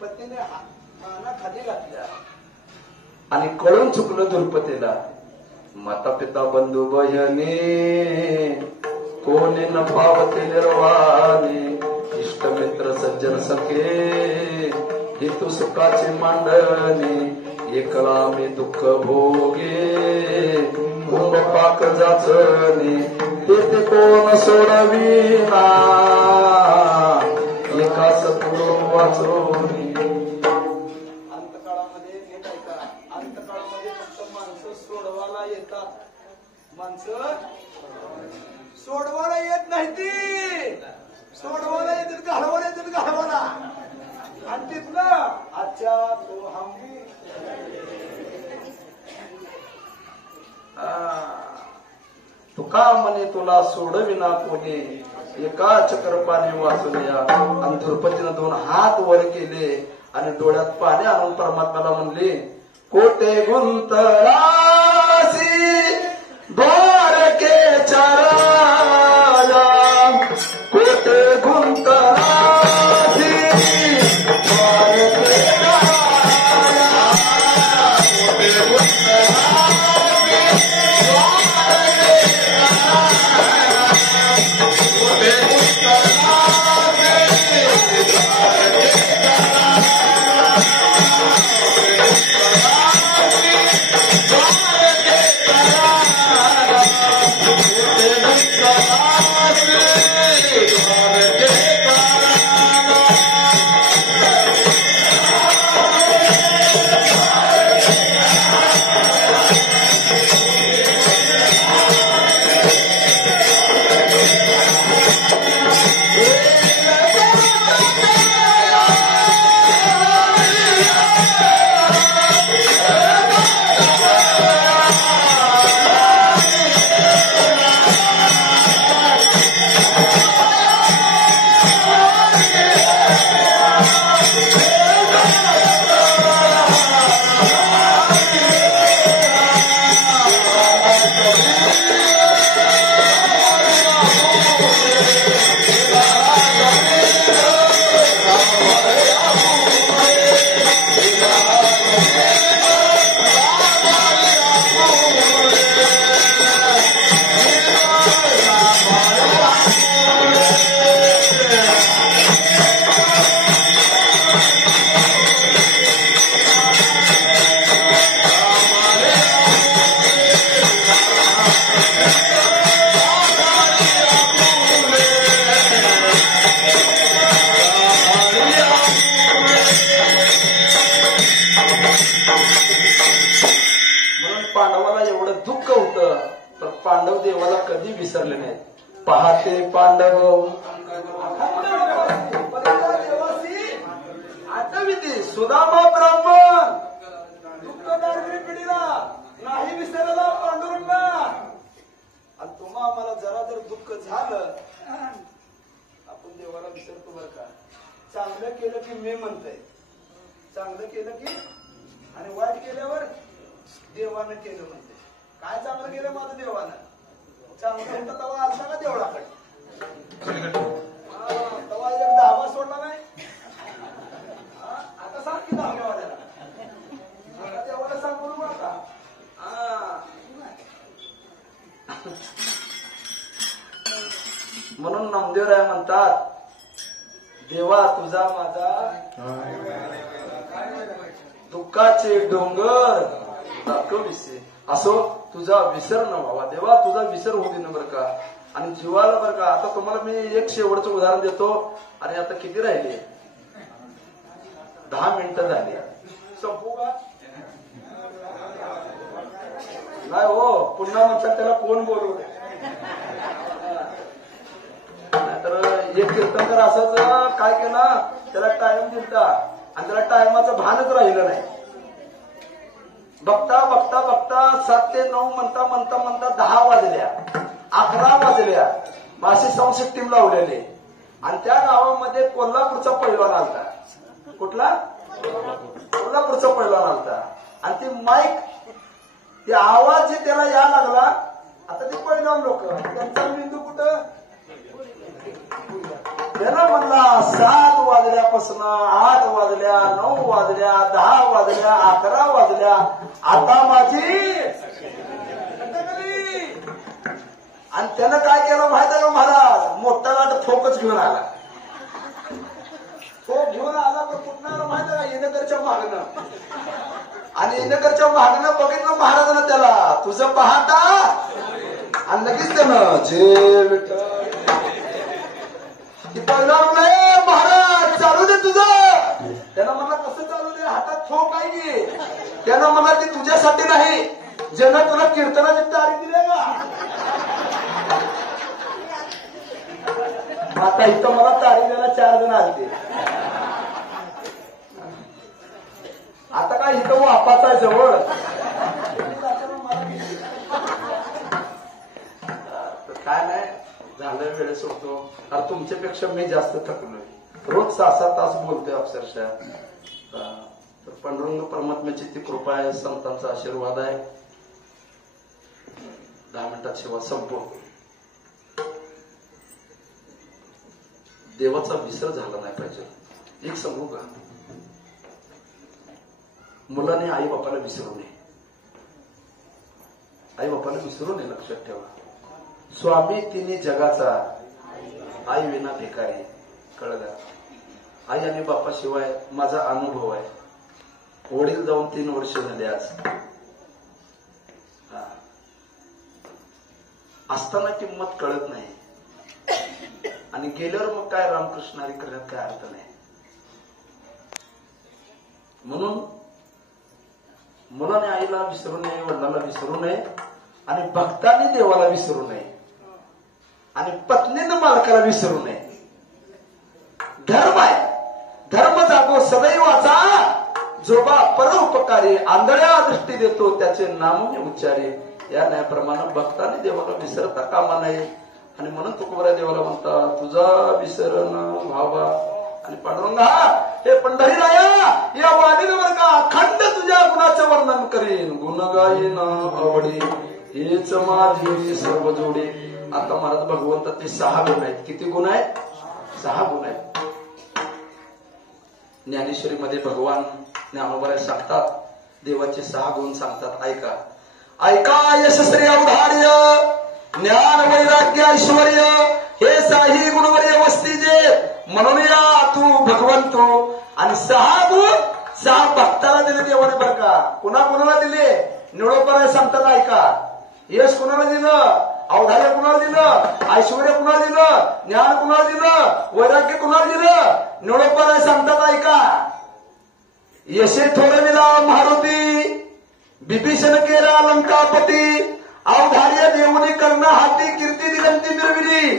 पतीने माना खाली घातल्या आणि कळून चुकलं द्रौपदीला. माता पिता बंधू बहिणी कोणी न पावते निर्वाणी, इष्ट मित्र सज्जन सखे हेतू सुखाची मांडणी, एकला मी दुःख भोगे कुंभ पाक जाचणी, ते कोण सोडविना एका सत्व वाचोनी. अंतकाळामध्ये नीट ऐका, अंतकाळामध्ये फक्त माणसं सोडवायला येतात, माणसं सोडवायला येत नाही. ती सोडवायला येतील, घालवायला येतील, घालवायला. आणि तिथलं अच्छा तो हमी तुका म्हणे तुला सोडविना कोणी, एका चक्रपाणी वाचून या. आणि द्रौपदीनं 2 हात वर केले आणि डोळ्यात पाणी आणून परमात्म्याला म्हणले, कोटे गुंतरासी द्वारकेच्या राजा, कोटे गुंतरासी द्वारकेच्या राजा, कोटे गुंतरासी विसरले नाहीत. पहाते पांडव आठविती सुदामा ब्राह्मण दुःखदारी पिढीला नाही विसरला पांडुरंगा. आणि तुम्हा आम्हाला जरा जर दुःख झालं आपण देवाला विसरतो बरं का. चांगलं केलं की मी म्हणतोय, चांगलं केलं की, आणि वाईट केल्यावर देवानं केलं म्हणते. काय चांगलं केलं माझं देवानं? चांगलं होतं तेव्हा आलता का देवळाकडे? तेव्हा एक धाबा सोडला नाही. आता सांग की धाब्यावाल्याला, आता देवाला सांग बोलू आता. म्हणून नामदेवराय म्हणतात, देवा तुझा माझा दुःखाचे डोंगर दाखविसे, असो तुझा विसर न व्हावा. देवा तुझा विसर होऊ दे ना बरं का. आणि जीवाला बरं का. आता तुम्हाला मी एक शेवटचं उदाहरण देतो. आणि आता किती राहिले? 10 मिनिटं झाली. संपू का नाही? हो, पुन्हा म्हणतात त्याला कोण बोलू, नाहीतर एक कीर्तनकर असंच काय केलं, त्याला टाइम दिलता आणि त्याला टायमाचं भानच राहिलं नाही. बघता बघता बघता 7 ते 9 म्हणता 10 वाजल्या, 11 वाजल्या. अशी संसद टीम लावलेली आणि त्या गावामध्ये कोल्हापूरचा पैलवान आलता. कुठला? कोल्हापूरचा पैलवान आलता. आणि ते माईक, ते आवाज जे त्याला या लागला. आता ते पैलवान लोक, त्यांचा बिंदू कुठं? त्याला म्हणला 7 वाजल्यापासून 8 वाजल्या, 9 वाजल्या, 10 वाजल्या, 11 वाजल्या, आता माझी. आणि त्यानं काय केलं माहित आहे का महाराज? मोठा लाट फोकच घेऊन आला. फोक घेऊन आला पण कुठणार माहित आहे का? येणेकरच्या मागणं. आणि येणेकरच्या मागणं बघितलं महाराजांना त्याला, तुझं पाहता. आणि लगेच त्यानं जे पहिला म्हणलं महाराज चालू दे तुझं. त्यानं म्हणला कसं चालू दे, हातात फोक आहे की. त्यानं म्हणला ती तुझ्यासाठी नाही, ज्यानं तुला कीर्तनाची तारीख दिली का. आता इथं मला तारीख द्यायला 4 जण आलते. आता काय इथं वापाचा आहे जवळ. काय नाही झालं, वेळ सोडतो. अरे तुमच्यापेक्षा मी जास्त थकलोय. रोज 6-7 तास बोलतोय अक्षरशः. तर पांडुरंग परमात्म्याची ती कृपा आहे, संतांचा आशीर्वाद आहे. 10 मिनिटात सेवा संपवतो. देवाचा विसर झाला नाही पाहिजे. एक सांगू का, मुलाने आई बापाला विसरू नये. आई बापाला विसरू नये, लक्षात ठेवा. स्वामी तिन्ही जगाचा, आई विना भिकारी. कळलं? आई आणि बापाशिवाय माझा अनुभव आहे. वडील जाऊन 3 वर्ष झाले आज. असताना किंमत कळत नाही आणि गेल्यावर मग काय रामकृष्ण हरी करण्यात काय अर्थ नाही. म्हणून मुलाने आईला विसरू नये, वडिलांना विसरू नये आणि भक्तांनी देवाला विसरू नये आणि पत्नीनं मालकाला विसरू नये. धर्म आहे, धर्म जागो सदैवाचा, जोबा परोपकारी, आंधळ्या दृष्टी देतो त्याचे नाम मी उच्चारे. या न्यायाप्रमाणे भक्तांनी देवाला विसरता कामा नये. आणि म्हणून तुकोबरा देवाला म्हणता तुझा विसर न व्हावा. आणि पांडुरंगा हे पंढरीराया या वाणीवर का अखंड तुझ्या गुणाचं वर्णन करीन. गुण गायीन आवडी हेच माझी सर्व जोडी. आता महाराज भगवंत ते 6 गुण आहेत. किती गुण आहेत? 6 गुण आहेत. ज्ञानेश्वरीमध्ये भगवान ज्ञानोबा सांगतात, देवाचे 6 गुण सांगतात. ऐका ऐका. यशस्वी औदार्य, ज्ञान, वैराग्य, ऐश्वर हे 6 गुणवर्य वस्ती जे. म्हणून या तू भगवंतो. आणि 6 गुण 6 भक्ताला दिले देवाने बरं का. कुणा कुणाला दिले? निळोपराय सांगतात. ऐका. यश कुणाला दिलं? औदार्य कुणाला दिलं? ऐश्वर कुणाला दिलं? ज्ञान कुणाला दिलं? वैराग्य कुणाला दिलं? निळोपराय सांगतात. ऐका. यशे ठोरविला मारुती, विभीषण केला लंकापती. औदार्य देवनी कर्ण हाती, कीर्ती दिगंती मिरविली.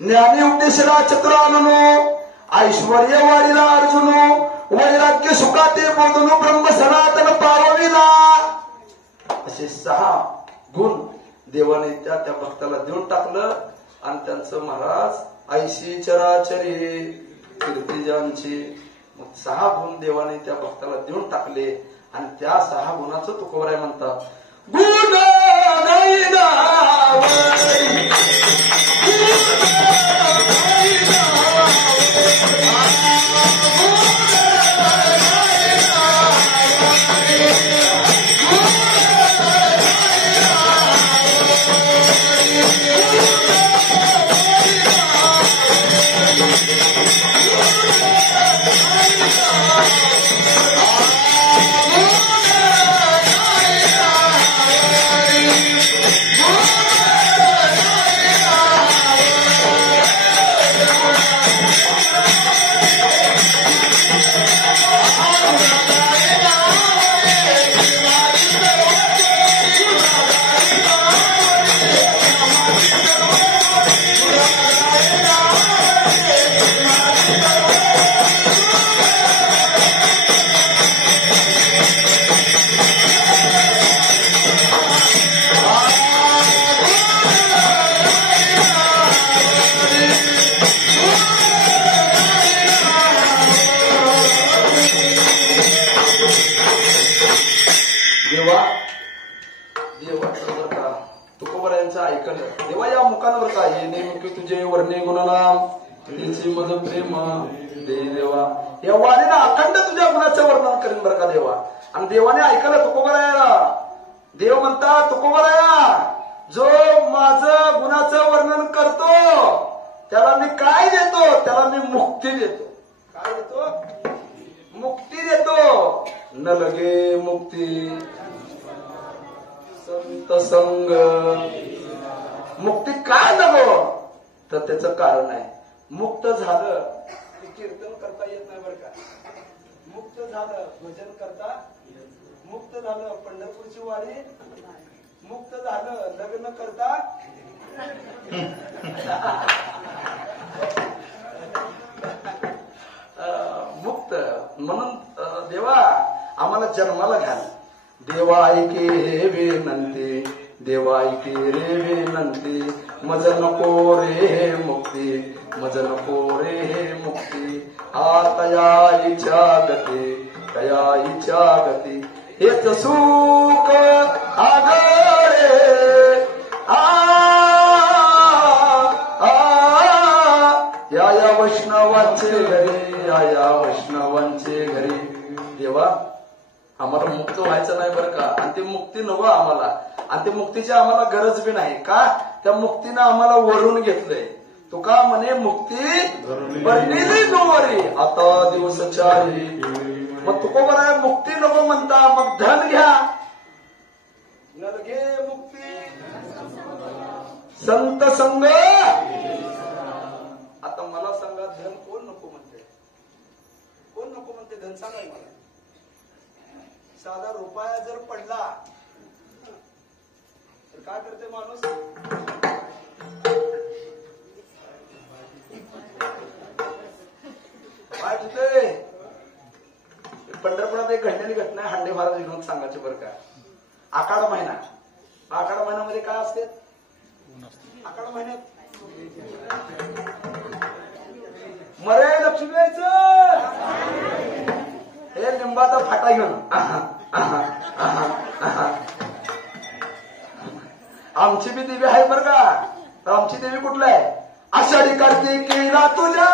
ज्ञानी उपदेशला चतुराननो, ऐश्वर्य वाढीला अर्जुनो. वैराग्य सुखाते बोधनो, ब्रह्म सनातन पावविला. असे 6 गुण देवाने त्या भक्ताला देऊन टाकलं. आणि त्यांचं महाराज ऐशी चराचरी कीर्तिजांची. मग 6 गुण देवाने त्या भक्ताला देऊन टाकले. आणि त्या 6 गुणाचं तुकोबराय म्हणतात. गुण नाही नावरी, देवा देवाचं बरं का तुकोबरायांचं ऐकलं देवा या मुखांवर का ये नेमके तुझे वर्णे गुणनाम तिची मध प्रेम दे देवा या वाणीनं अखंड तुझ्या गुणाचं वर्णन करेन बरं का देवा. आणि देवाने ऐकलं तुकोबरायाला. देव म्हणता तुकोबराया जो माझं गुणाचं वर्णन करतो त्याला मी काय देतो, त्याला मी मुक्ती देतो. काय देतो? मुक्ती देतो. न लगे मुक्ती संत संग. मुक्ती काय नको तर त्याचं कारण आहे मुक्त झालं की कीर्तन करता येत नाही बरं का. मुक्त झालं भजन करता, मुक्त झालं पंढरपूरची वारी, मुक्त झालं लग्न करता. मुक्त म्हणून देवा आम्हाला जन्माला घाल. देवा ऐके विनंती, देवा ऐके रे विनंती, मज नको रे मुक्ती, मज नको रे मुक्ती. तया इच्छा गती, तया इच्छा गती, हेच सुख आगरे. या वैष्णवांचे घरी, या वैष्णवांचे घरी. देवा आम्हाला मुक्त व्हायचं नाही बरं का. आणि ती मुक्ती नवं आम्हाला. आणि ती मुक्तीची आम्हाला गरज बी नाही का. त्या मुक्तीनं आम्हाला वरून घेतलंय. तुका म्हणे मुक्ती बरलेली नोवरी आता दिवस चारी. मग तुकोबराया मुक्ती नको म्हणता मग धन घ्या. नलगे मुक्ती संत संग. आता मला सांगा धन कोण नको म्हणते, कोण नको म्हणते धन सांगा मला. साधा रुपया जर पडला तर काय करते माणूस. काय होते पंढरपुरात एक घडलेली घटना हांडे महाराज विनोद सांगायचे बरं का. आखाड महिना, आखाड महिन्यामध्ये काय असते. आखाड महिन्यात मरे लक्ष्मी यायचं हे लिंबाचा फाटा घेऊन. आमची बी देवी आहे बरं का. तर आमची देवी कुठलं आहे. आषाढी कार्तिकीला तुझ्या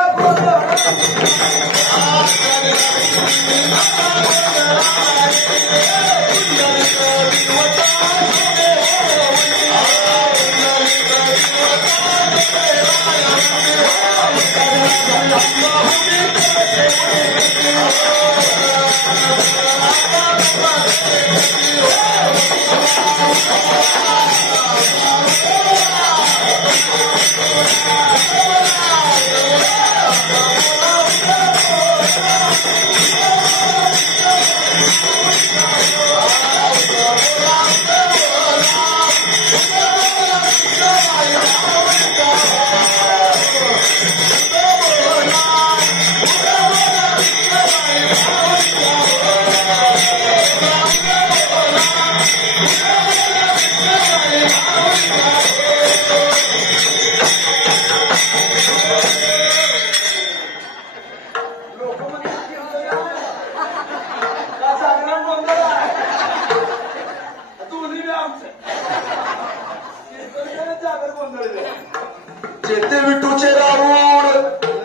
जेथे विठूचे राऊळ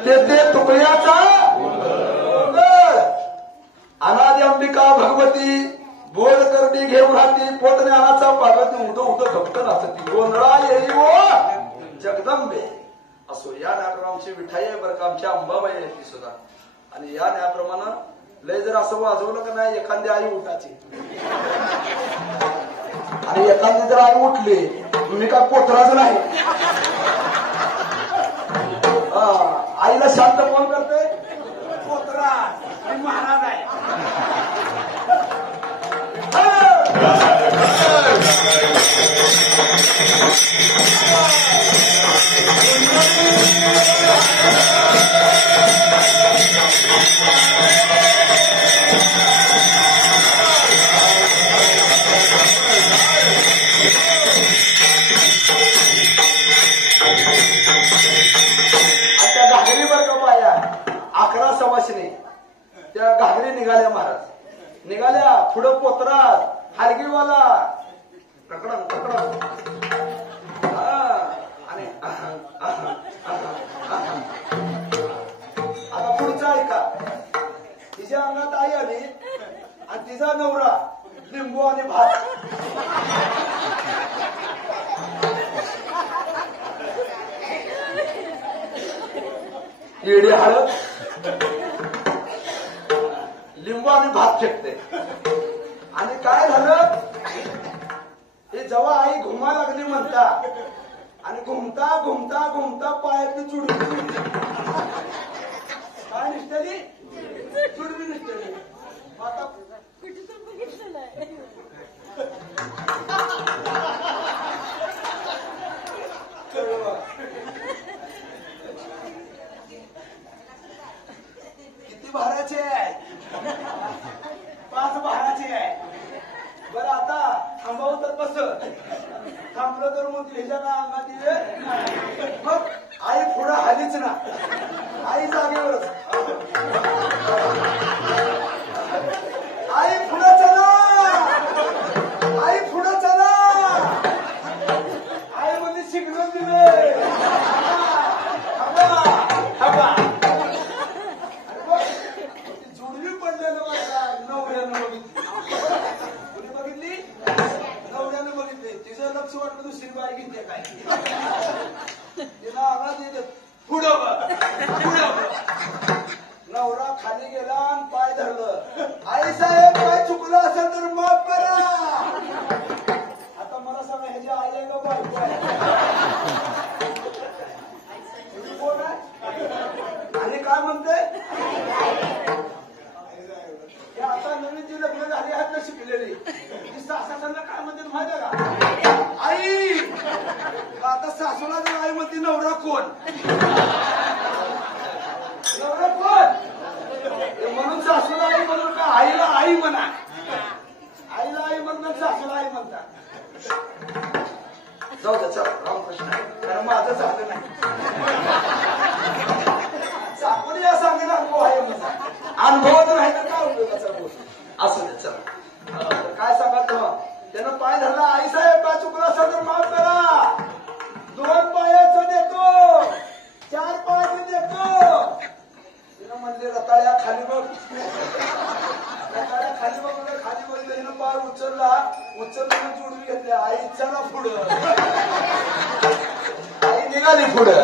तेथे तुकड्याचा अनादी अंबिका भगवती बोध करडी घेऊन राहती पोटने अनाचा पागत उद उद फक्त नाचती गोंधळा येई वो जगदंबे. असो या नाटक आमची विठाई आहे बरं का. आमची अंबाबाई आहे ती सुद्धा. आणि या न्याप्रमाणे लय जर असं वाजवलं का नाही एखादी आई उठाची आणि एखादी जर आई उठली मी का कोतराच नाही. आईला शांत कोण करते. कोतरा आणि महाराज आहे. त्या घागरी बर का बाया 11 सवाशिनी त्या घागरी निघाल्या महाराज. निघाल्या पुढं पोतरात हलगीवाला कडकडम कडकडम आणि आता पुढचा ऐका. तिच्या अंगात आई आली आणि तिचा नवरा लिंबू आणि भात. येडी हळद लिंबू आणि भात फेकते. आणि काय झालं हे जेव्हा आई घुमा लागली म्हणता आणि घुमता घुमता घुमता पायातली चुडवी काय निसटली चुडवी निसटली. आता किती भाराचे आहे 5 भाराचे आहे. बरं आता थांबावं तर कसं थांबलं तर मग ह्याच्या काय अंगात येईल. मग आई पुढं आलीच ना आई जागेवरच. आई पुढं चला आई पुढं चला. आई मध्ये सिग्नल दिले जुडवी पडलेलं बघा. नवऱ्यानं बघितली नवऱ्यानं बघितली. तिचं लक्ष वाटलं दुसरी बाई घेते काय तिला आवाज येत पुढं बघ पुढं बघ. नवरा खाली गेला आणि पाय धरलं. आई साहेब काय चुकलं असेल तर माफ करा. आता मला सांगा ह्याची आई आहे का बायको आहे. कोण आहे आणि काय म्हणते आता नवीन जी लग्न झाली आहेत ना शिकलेली ती सासांना काय म्हणते माहिती का आई. आता सासूला जर आई म्हणते नवरा कोण नवरा कोण म्हणून सासूला आई म्हणून का आईला आई म्हणा. आईला आई म्हणतात सासूला आई म्हणतात. जाऊ द्या चला रामकृष्ण कारण माझं झालं नाही. सापड या सांगेल अनुभव आहे माझा. अनुभवात नाही तर काय उपयोगाचा गोष्ट असं दे चला. काय सांगा तेव्हा त्यानं पाय धरला. आई साहेब काय चुकलं असेल तर माफ करा. 2 पायाचं देतो 4 पायाचं देतो. तिनं म्हणले रताळ्या खाली बघ रताळ्या खाली बघ खाली बघितलं. हिनं पाय उचलला जुडवी घेतल्या. आई चला पुढं. आई निघाली पुढं.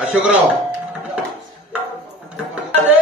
अशोकराव रे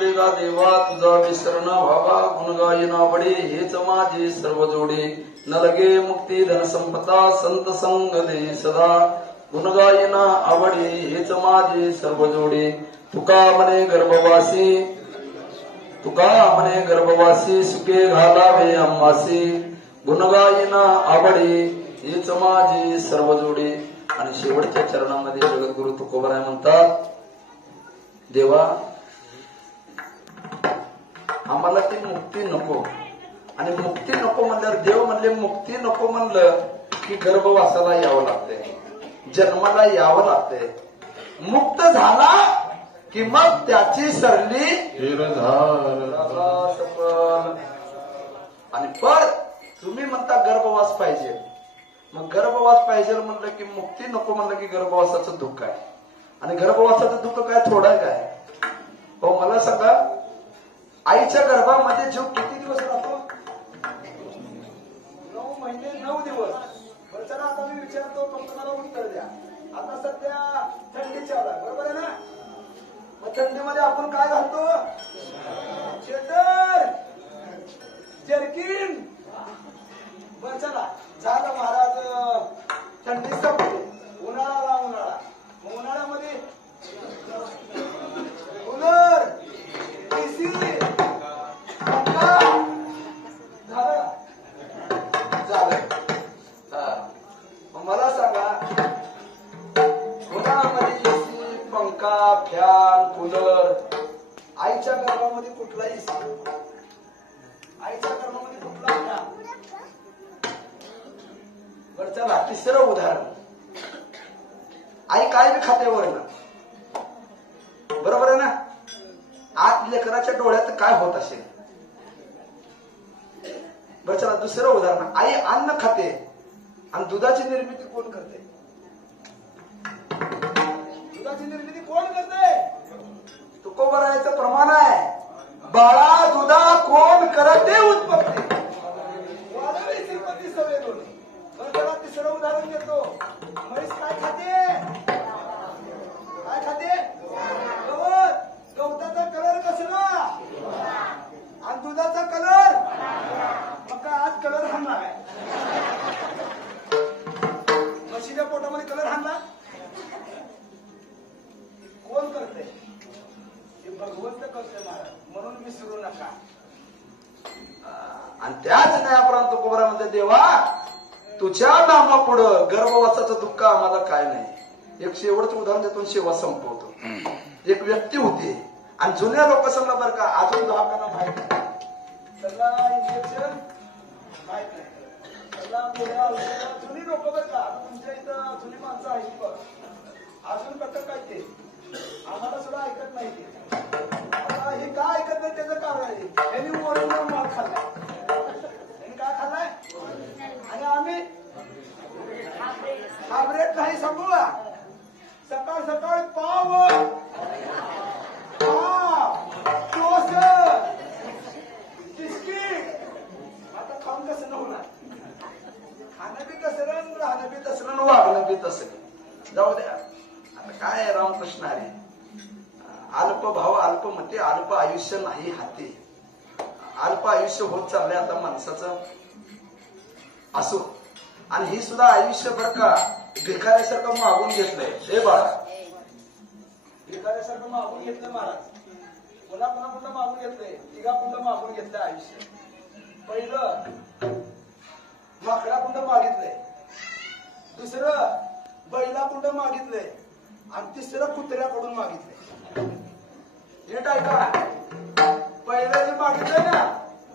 देगा देवा तुझा विसरण व्हावा गुणगायी नावडे हेच माझे सर्व जोडे न लगे मुक्ती धन संपदा संत संग दे सदा गुणगायीना आवडे हेच माझे सर्व जोडे तुका म्हणे गर्भवासी सुखे घालावे आम्हासी गुणगायीना आवडे हेच माझे सर्व जोडे. आणि शेवटच्या चरणामध्ये जगद्गुरु तुकोबराय म्हणतात देवा आम्हाला ती मुक्ती नको. आणि मुक्ती नको म्हणल्यावर देव म्हणले मुक्ती नको म्हणलं की गर्भवासाला यावं लागतंय, जन्माला यावं लागतंय. मुक्त झाला की मग त्याची सरली आणि पण तुम्ही म्हणता गर्भवास पाहिजे. मग गर्भवास पाहिजे म्हणलं की मुक्ती नको म्हणलं की गर्भवासाचं दुःख आहे. आणि गर्भवासाचं दुःख काय थोडं आहे काय? हो मला सांगा आईच्या गर्भामध्ये जीव किती दिवस राहतो? 9 महिने 9 दिवस. बरं चला आता मी विचारतो फक्त मला उत्तर द्या. आता सध्या थंडी चालू आहे बरोबर आहे ना? मग थंडीमध्ये आपण काय घालतो? Sweater, jerkin. बरं चला झालं महाराज थंडी संपली, उन्हाळा. मग उन्हाळ्यामध्ये कूलर, एसी मला सांगा उन्हाळ्यामध्ये एसी, पंखा, फॅन, कूलर. आईच्या गर्भामध्ये कुठला एसी? आईच्या गर्भामध्ये कुठला फॅन? बरं चला तिसरं उदाहरण. आई काय बी खाते वर ना बरोबर आहे ना? आत लेकराच्या डोळ्यात काय होत असेल? बरं चला दुसरं उदाहरण. आई अन्न खाते आणि दुधाची निर्मिती कोण करते? दुधाची निर्मिती कोण करते? तुकोबरायचं प्रमाण आहे बाळा दुधा कोण करते उत्पत्ती वादळी श्रीपती सवय दोन्ही. बरं चला तिसरं उदाहरण देतो. म्हैस काय खाते? काय खाते? गवत. गवताचा कलर कसला आणि दुधाचा कलर? मग काय आज कलर हाणला आहे? म्हशीच्या पोटामध्ये कलर हाणला कोण करते? हे भगवंत करते महाराज. म्हणून विसरू नका. आणि त्याच न्यायापर्यंत तुकोबरामध्ये देवा तुझ्या नामापुढं गर्भवासाचं दुःख आम्हाला काय नाही. एक शेवटचं उदाहरण देतो सेवा संपवतो. एक व्यक्ती होती आणि जुन्या लोकसंघ बरं का अजून दवाखाना माहित नाही, त्याला इंजेक्शन माहित नाही, त्याला गोळ्या औषध जुनी लोक बरं का. तुमच्या इथं जुनी माणसं आहेत बघ अजून कटक काय ते आम्हाला सुद्धा ऐकत नाही. आता हे का ऐकत नाही त्याचं कारण आहे यांनी ओरिजिनल माल खाल्लाय. यांनी काय खाल्लाय? आणि आम्ही हायब्रेड नाही सांगू. सकाळ सकाळ पाव बिस्किट. आता खाऊन कसं न होणार? खाणं बी कसं राहणं बी तसं वागणं बी तसं. जाऊ द्या आता काय रामकृष्ण अरे अल्प भाव अल्पमते अल्प आयुष्य नाही हाती. अल्प आयुष्य होत चाललंय आता माणसाचं असो. आणि ही सुद्धा आयुष्य बरं का भिकाऱ्यासारखं मागून घेतलंय. हे बाळा भिकाऱ्यासारखं मागून घेतलंय महाराज. कोणाकुंड मागून घेतलंय? तिघाकुंड मागून घेतलंय आयुष्य. पहिलं माकडाकुंड मागितलंय, दुसरं बैलाकुंड मागितलंय आणि तिसरं कुत्र्याकडून मागितलंय. नीट ऐका. पहिलं जे मागितलंय ना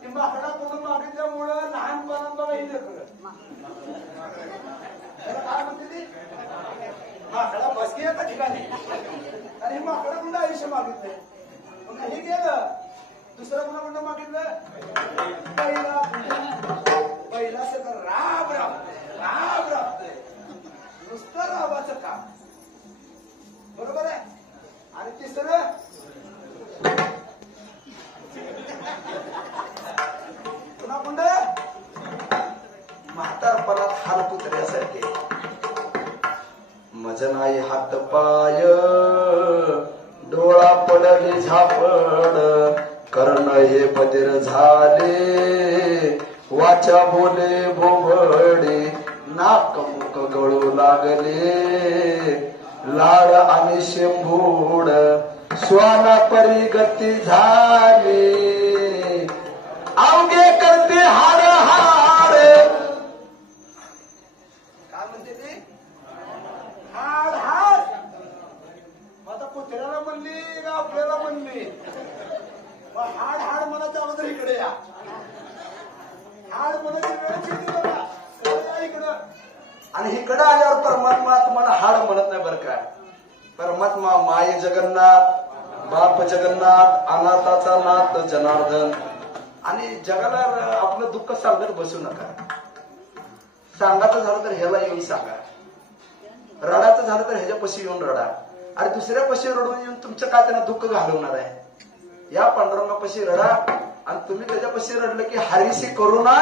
ते माकडाकडून मागितल्यामुळं लहानपणात बघा हे लेकरं काय म्हणते ती माकडा बसकी येता ठिकाणी आणि माकडाकुंड आयुष्य मागितलंय. पुन्हा हे गेलं दुसरं कुणाकुंड मागितलं? पहिला सगळं राब राबतंय नुसतं राबाचं काम बरोबर आहे. आणि तिसरं पुन्हा कुंड म्हातारपणात हाल कुत्र्यासारखे. मज नाही हात पाय डोळा पडले झापड कर्ण हे बधीर झाले वाचा बोले बोबडे नाक मुख गळू लागले लाड आणि शेंबूड श्वाना परी गती झाली अवघे करते हाड हाड. काय म्हणते ते हाड हाड. आता कुत्र्याला म्हणली का आपल्याला म्हणली हाड हाड म्हणायच्या अगोदर इकडे या. हाड म्हणायची वेळच येते बघा इकडं. आणि इकडं आल्यावर परमात्मा तुम्हाला हाड म्हणत नाही बरं काय. परमात्मा माये जगन्नाथ बाप जगन्नाथ अनाथाचा नाथ जनार्दन. आणि जगाला आपलं दुःख सांगत बसू नका. सांगायचं झालं तर ह्याला येऊन सांगा, रडायचं झालं तर ह्याच्यापाशी येऊन रडा. आणि दुसऱ्यापाशी रडून येऊन तुमचं काय त्यांना दुःख घालवणार आहे. या पांडुरंगापाशी रडा आणि तुम्ही त्याच्यापाशी रडलं की हरीशी करुणा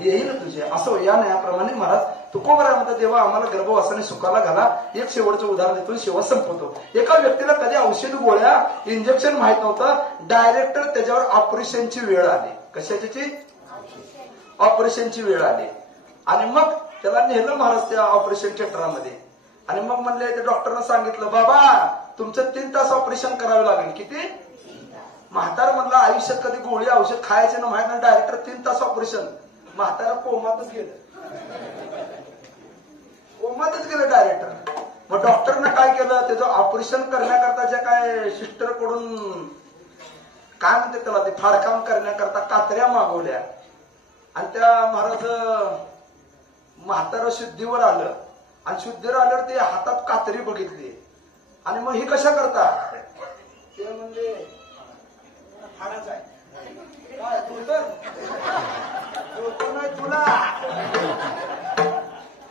येईल तुझे. असं या न्यायाप्रमाणे महाराज तुकोबराय म्हणतात देवा आम्हाला गर्भवासाने सुखाला घाला. एक शेवटचं उदाहरण देतो, शेवट संपवतो. एका व्यक्तीला कधी औषध गोळ्या इंजेक्शन माहित नव्हतं. डायरेक्ट त्याच्यावर ऑपरेशनची वेळ आली. कशाची ऑपरेशनची वेळ आली. आणि मग त्याला नेलं महाराज त्या ऑपरेशन थिएटरमध्ये. आणि मग म्हणले त्या डॉक्टरनं सांगितलं बाबा तुमचं 3 तास ऑपरेशन करावं लागेल. किती? म्हातारा म्हणला आयुष्यात कधी गोळी औषध खायचे ना माहित नाही. डायरेक्टर 3 तास ऑपरेशन. म्हातारा कोमातच गेलं. कोमातच गेलं डायरेक्टर. मग डॉक्टरनं काय केलं त्याचं ऑपरेशन करण्याकरता ज्या काय सिस्टर कडून काय म्हणते त्याला ते फाडकाम करण्याकरता कात्र्या मागवल्या. आणि त्या महाराज म्हातारा शुद्धीवर आलं. आणि शुद्धीवर आल्यावर ते हातात कात्री बघितली. आणि मग ही कशा करता ते म्हणजे हाडाच आहे काय नाही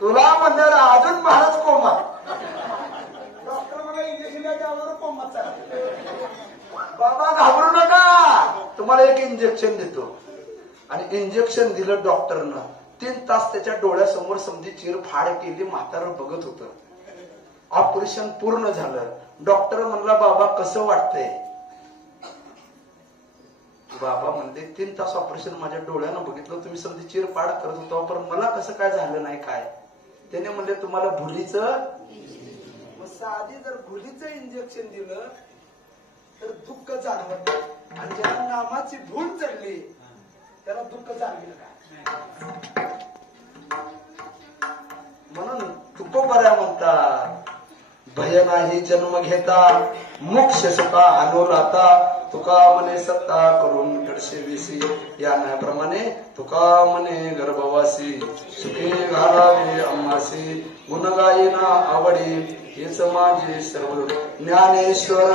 तुला म्हणणार अजून महाराज कोमात. डॉक्टर मला इंजेक्शन द्यायच्या अगोदर कोमात चालला. बाबा घाबरू नका तुम्हाला एक इंजेक्शन देतो. आणि इंजेक्शन दिलं डॉक्टरनं. 3 तास त्याच्या डोळ्यासमोर समजी चिरफाड केली. म्हातारं बघत होतं. ऑपरेशन पूर्ण झालं. डॉक्टर म्हणला बाबा कसं वाटतंय. बाबा म्हणले 3 तास ऑपरेशन माझ्या डोळ्यानं बघितलं. तुम्ही समजी चिरफाड करत होता पण मला कसं काय झालं नाही काय. त्याने म्हणले तुम्हाला भुलीचं साधी जर भुलीचं इंजेक्शन दिलं तर दुःख जाणवत. आणि ज्याला नामाची भूल चढली त्याला दुःख जाणवेल का. म्हणून तुकोबऱ्या म्हणतात भय नाही जन्म घेता मोक्ष सुखा अनुलाता तुका मने सत्ता करून कडशेविसी. या न्यायाप्रमाणे तुका मने गर्भवासी सुखे घालावे अम्मासी गुणगायीना आवडी हेच माझे सर्व. ज्ञानेश्वर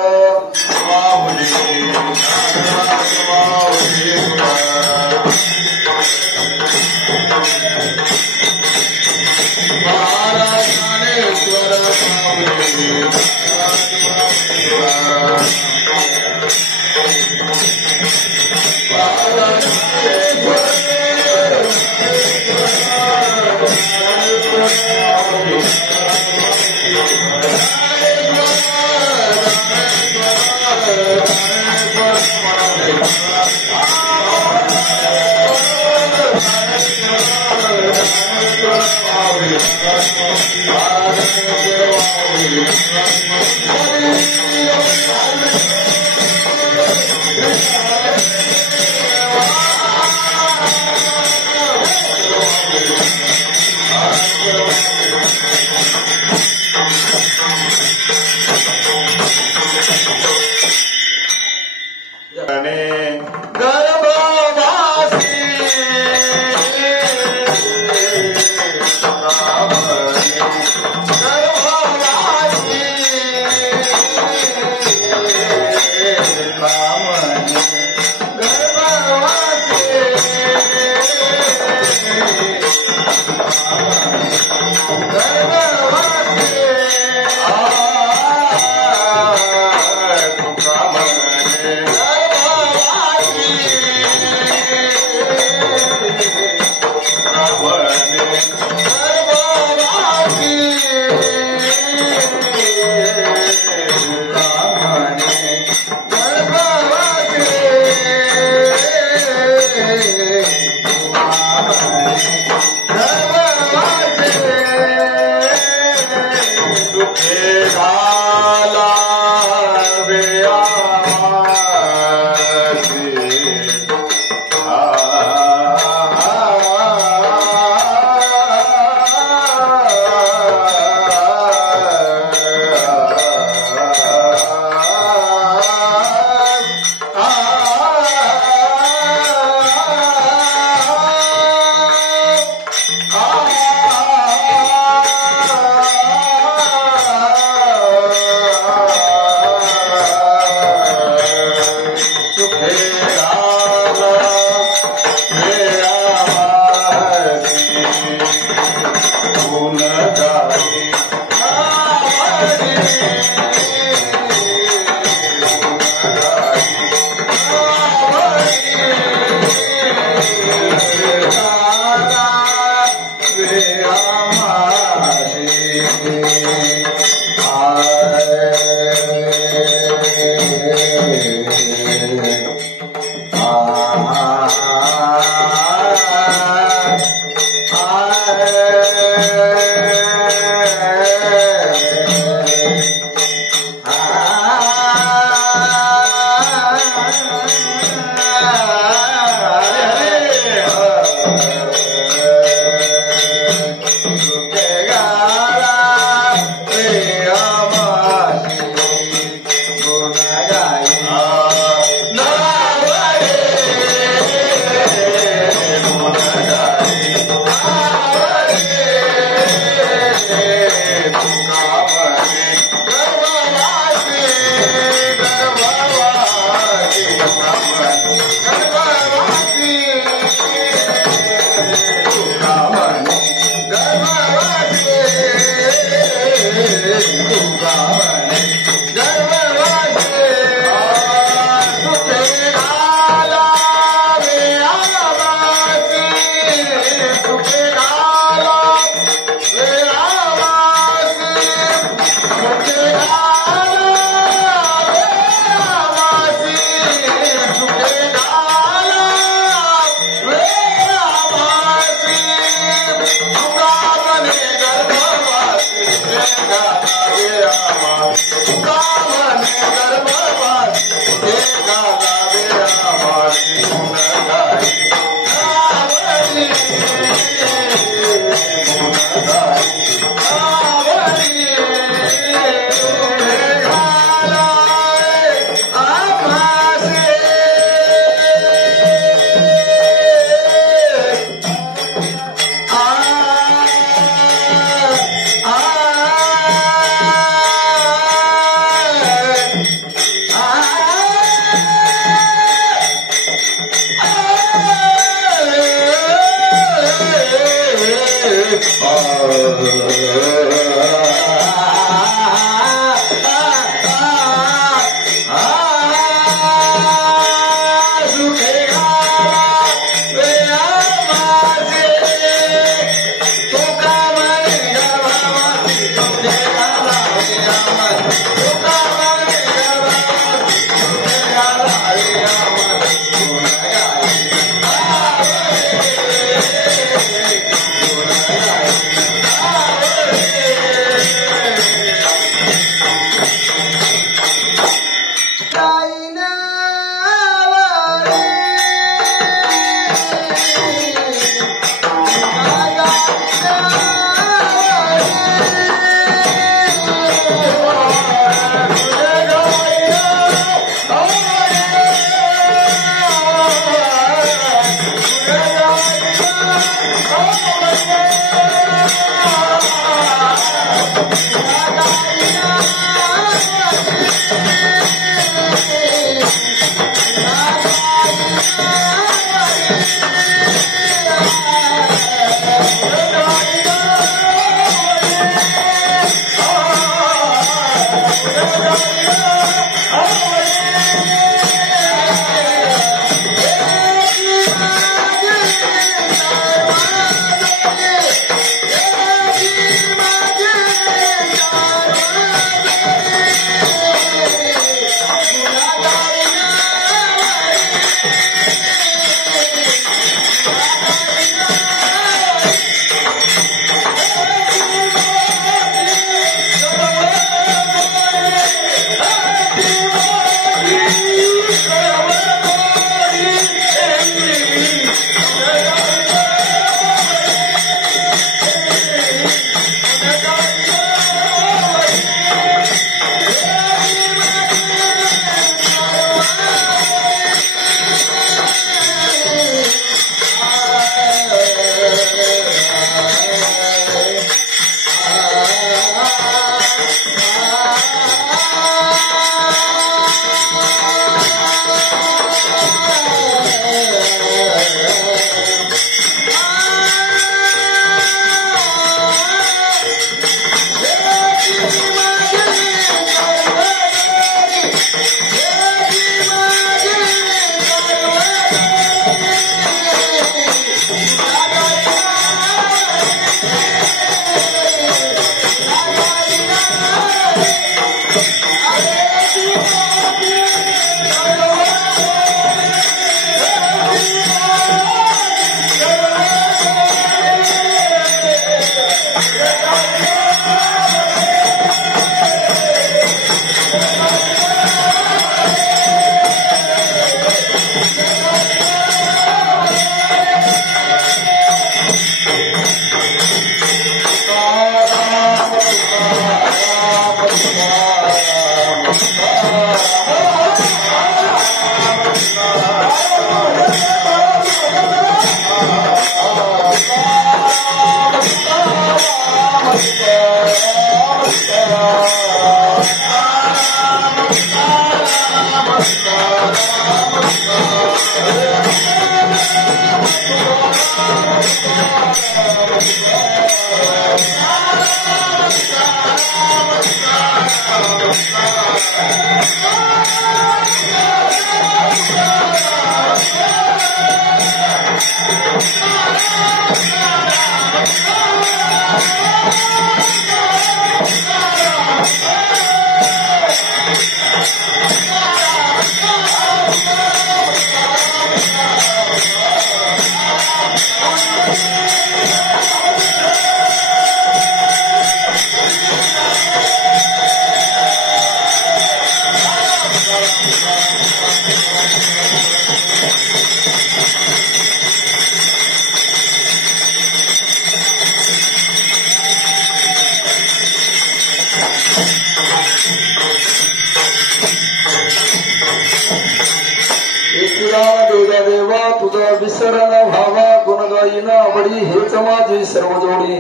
देवा तुझा विसरण व्हावा गुणगायीना आवडी हेच माझी सर्व जोडी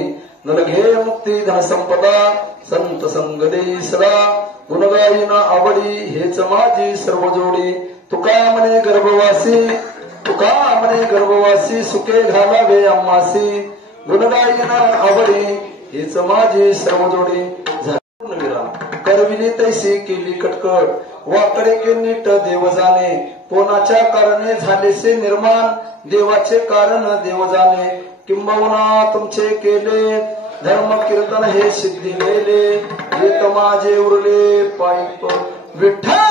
नलघे मुक्ती धन संपदा संत संग देई सदा गुणगायीना आवडी हेच माझी सर्व जोडी तुका म्हणे गर्भवासी सुखे घालावे आम्हासी गुणगायीना आवडी हेच माझी सर्व जोडी करविली तैसी केली कटकट वाकडे के नीट देव जाणे कोणाच्या कारणे झालेसे निर्माण देवाचे कारण देव जाणे किंबहुना तुमचे केले धर्म कीर्तन हे सिद्धी गेले येत माझे उरले पाईप विठ्ठल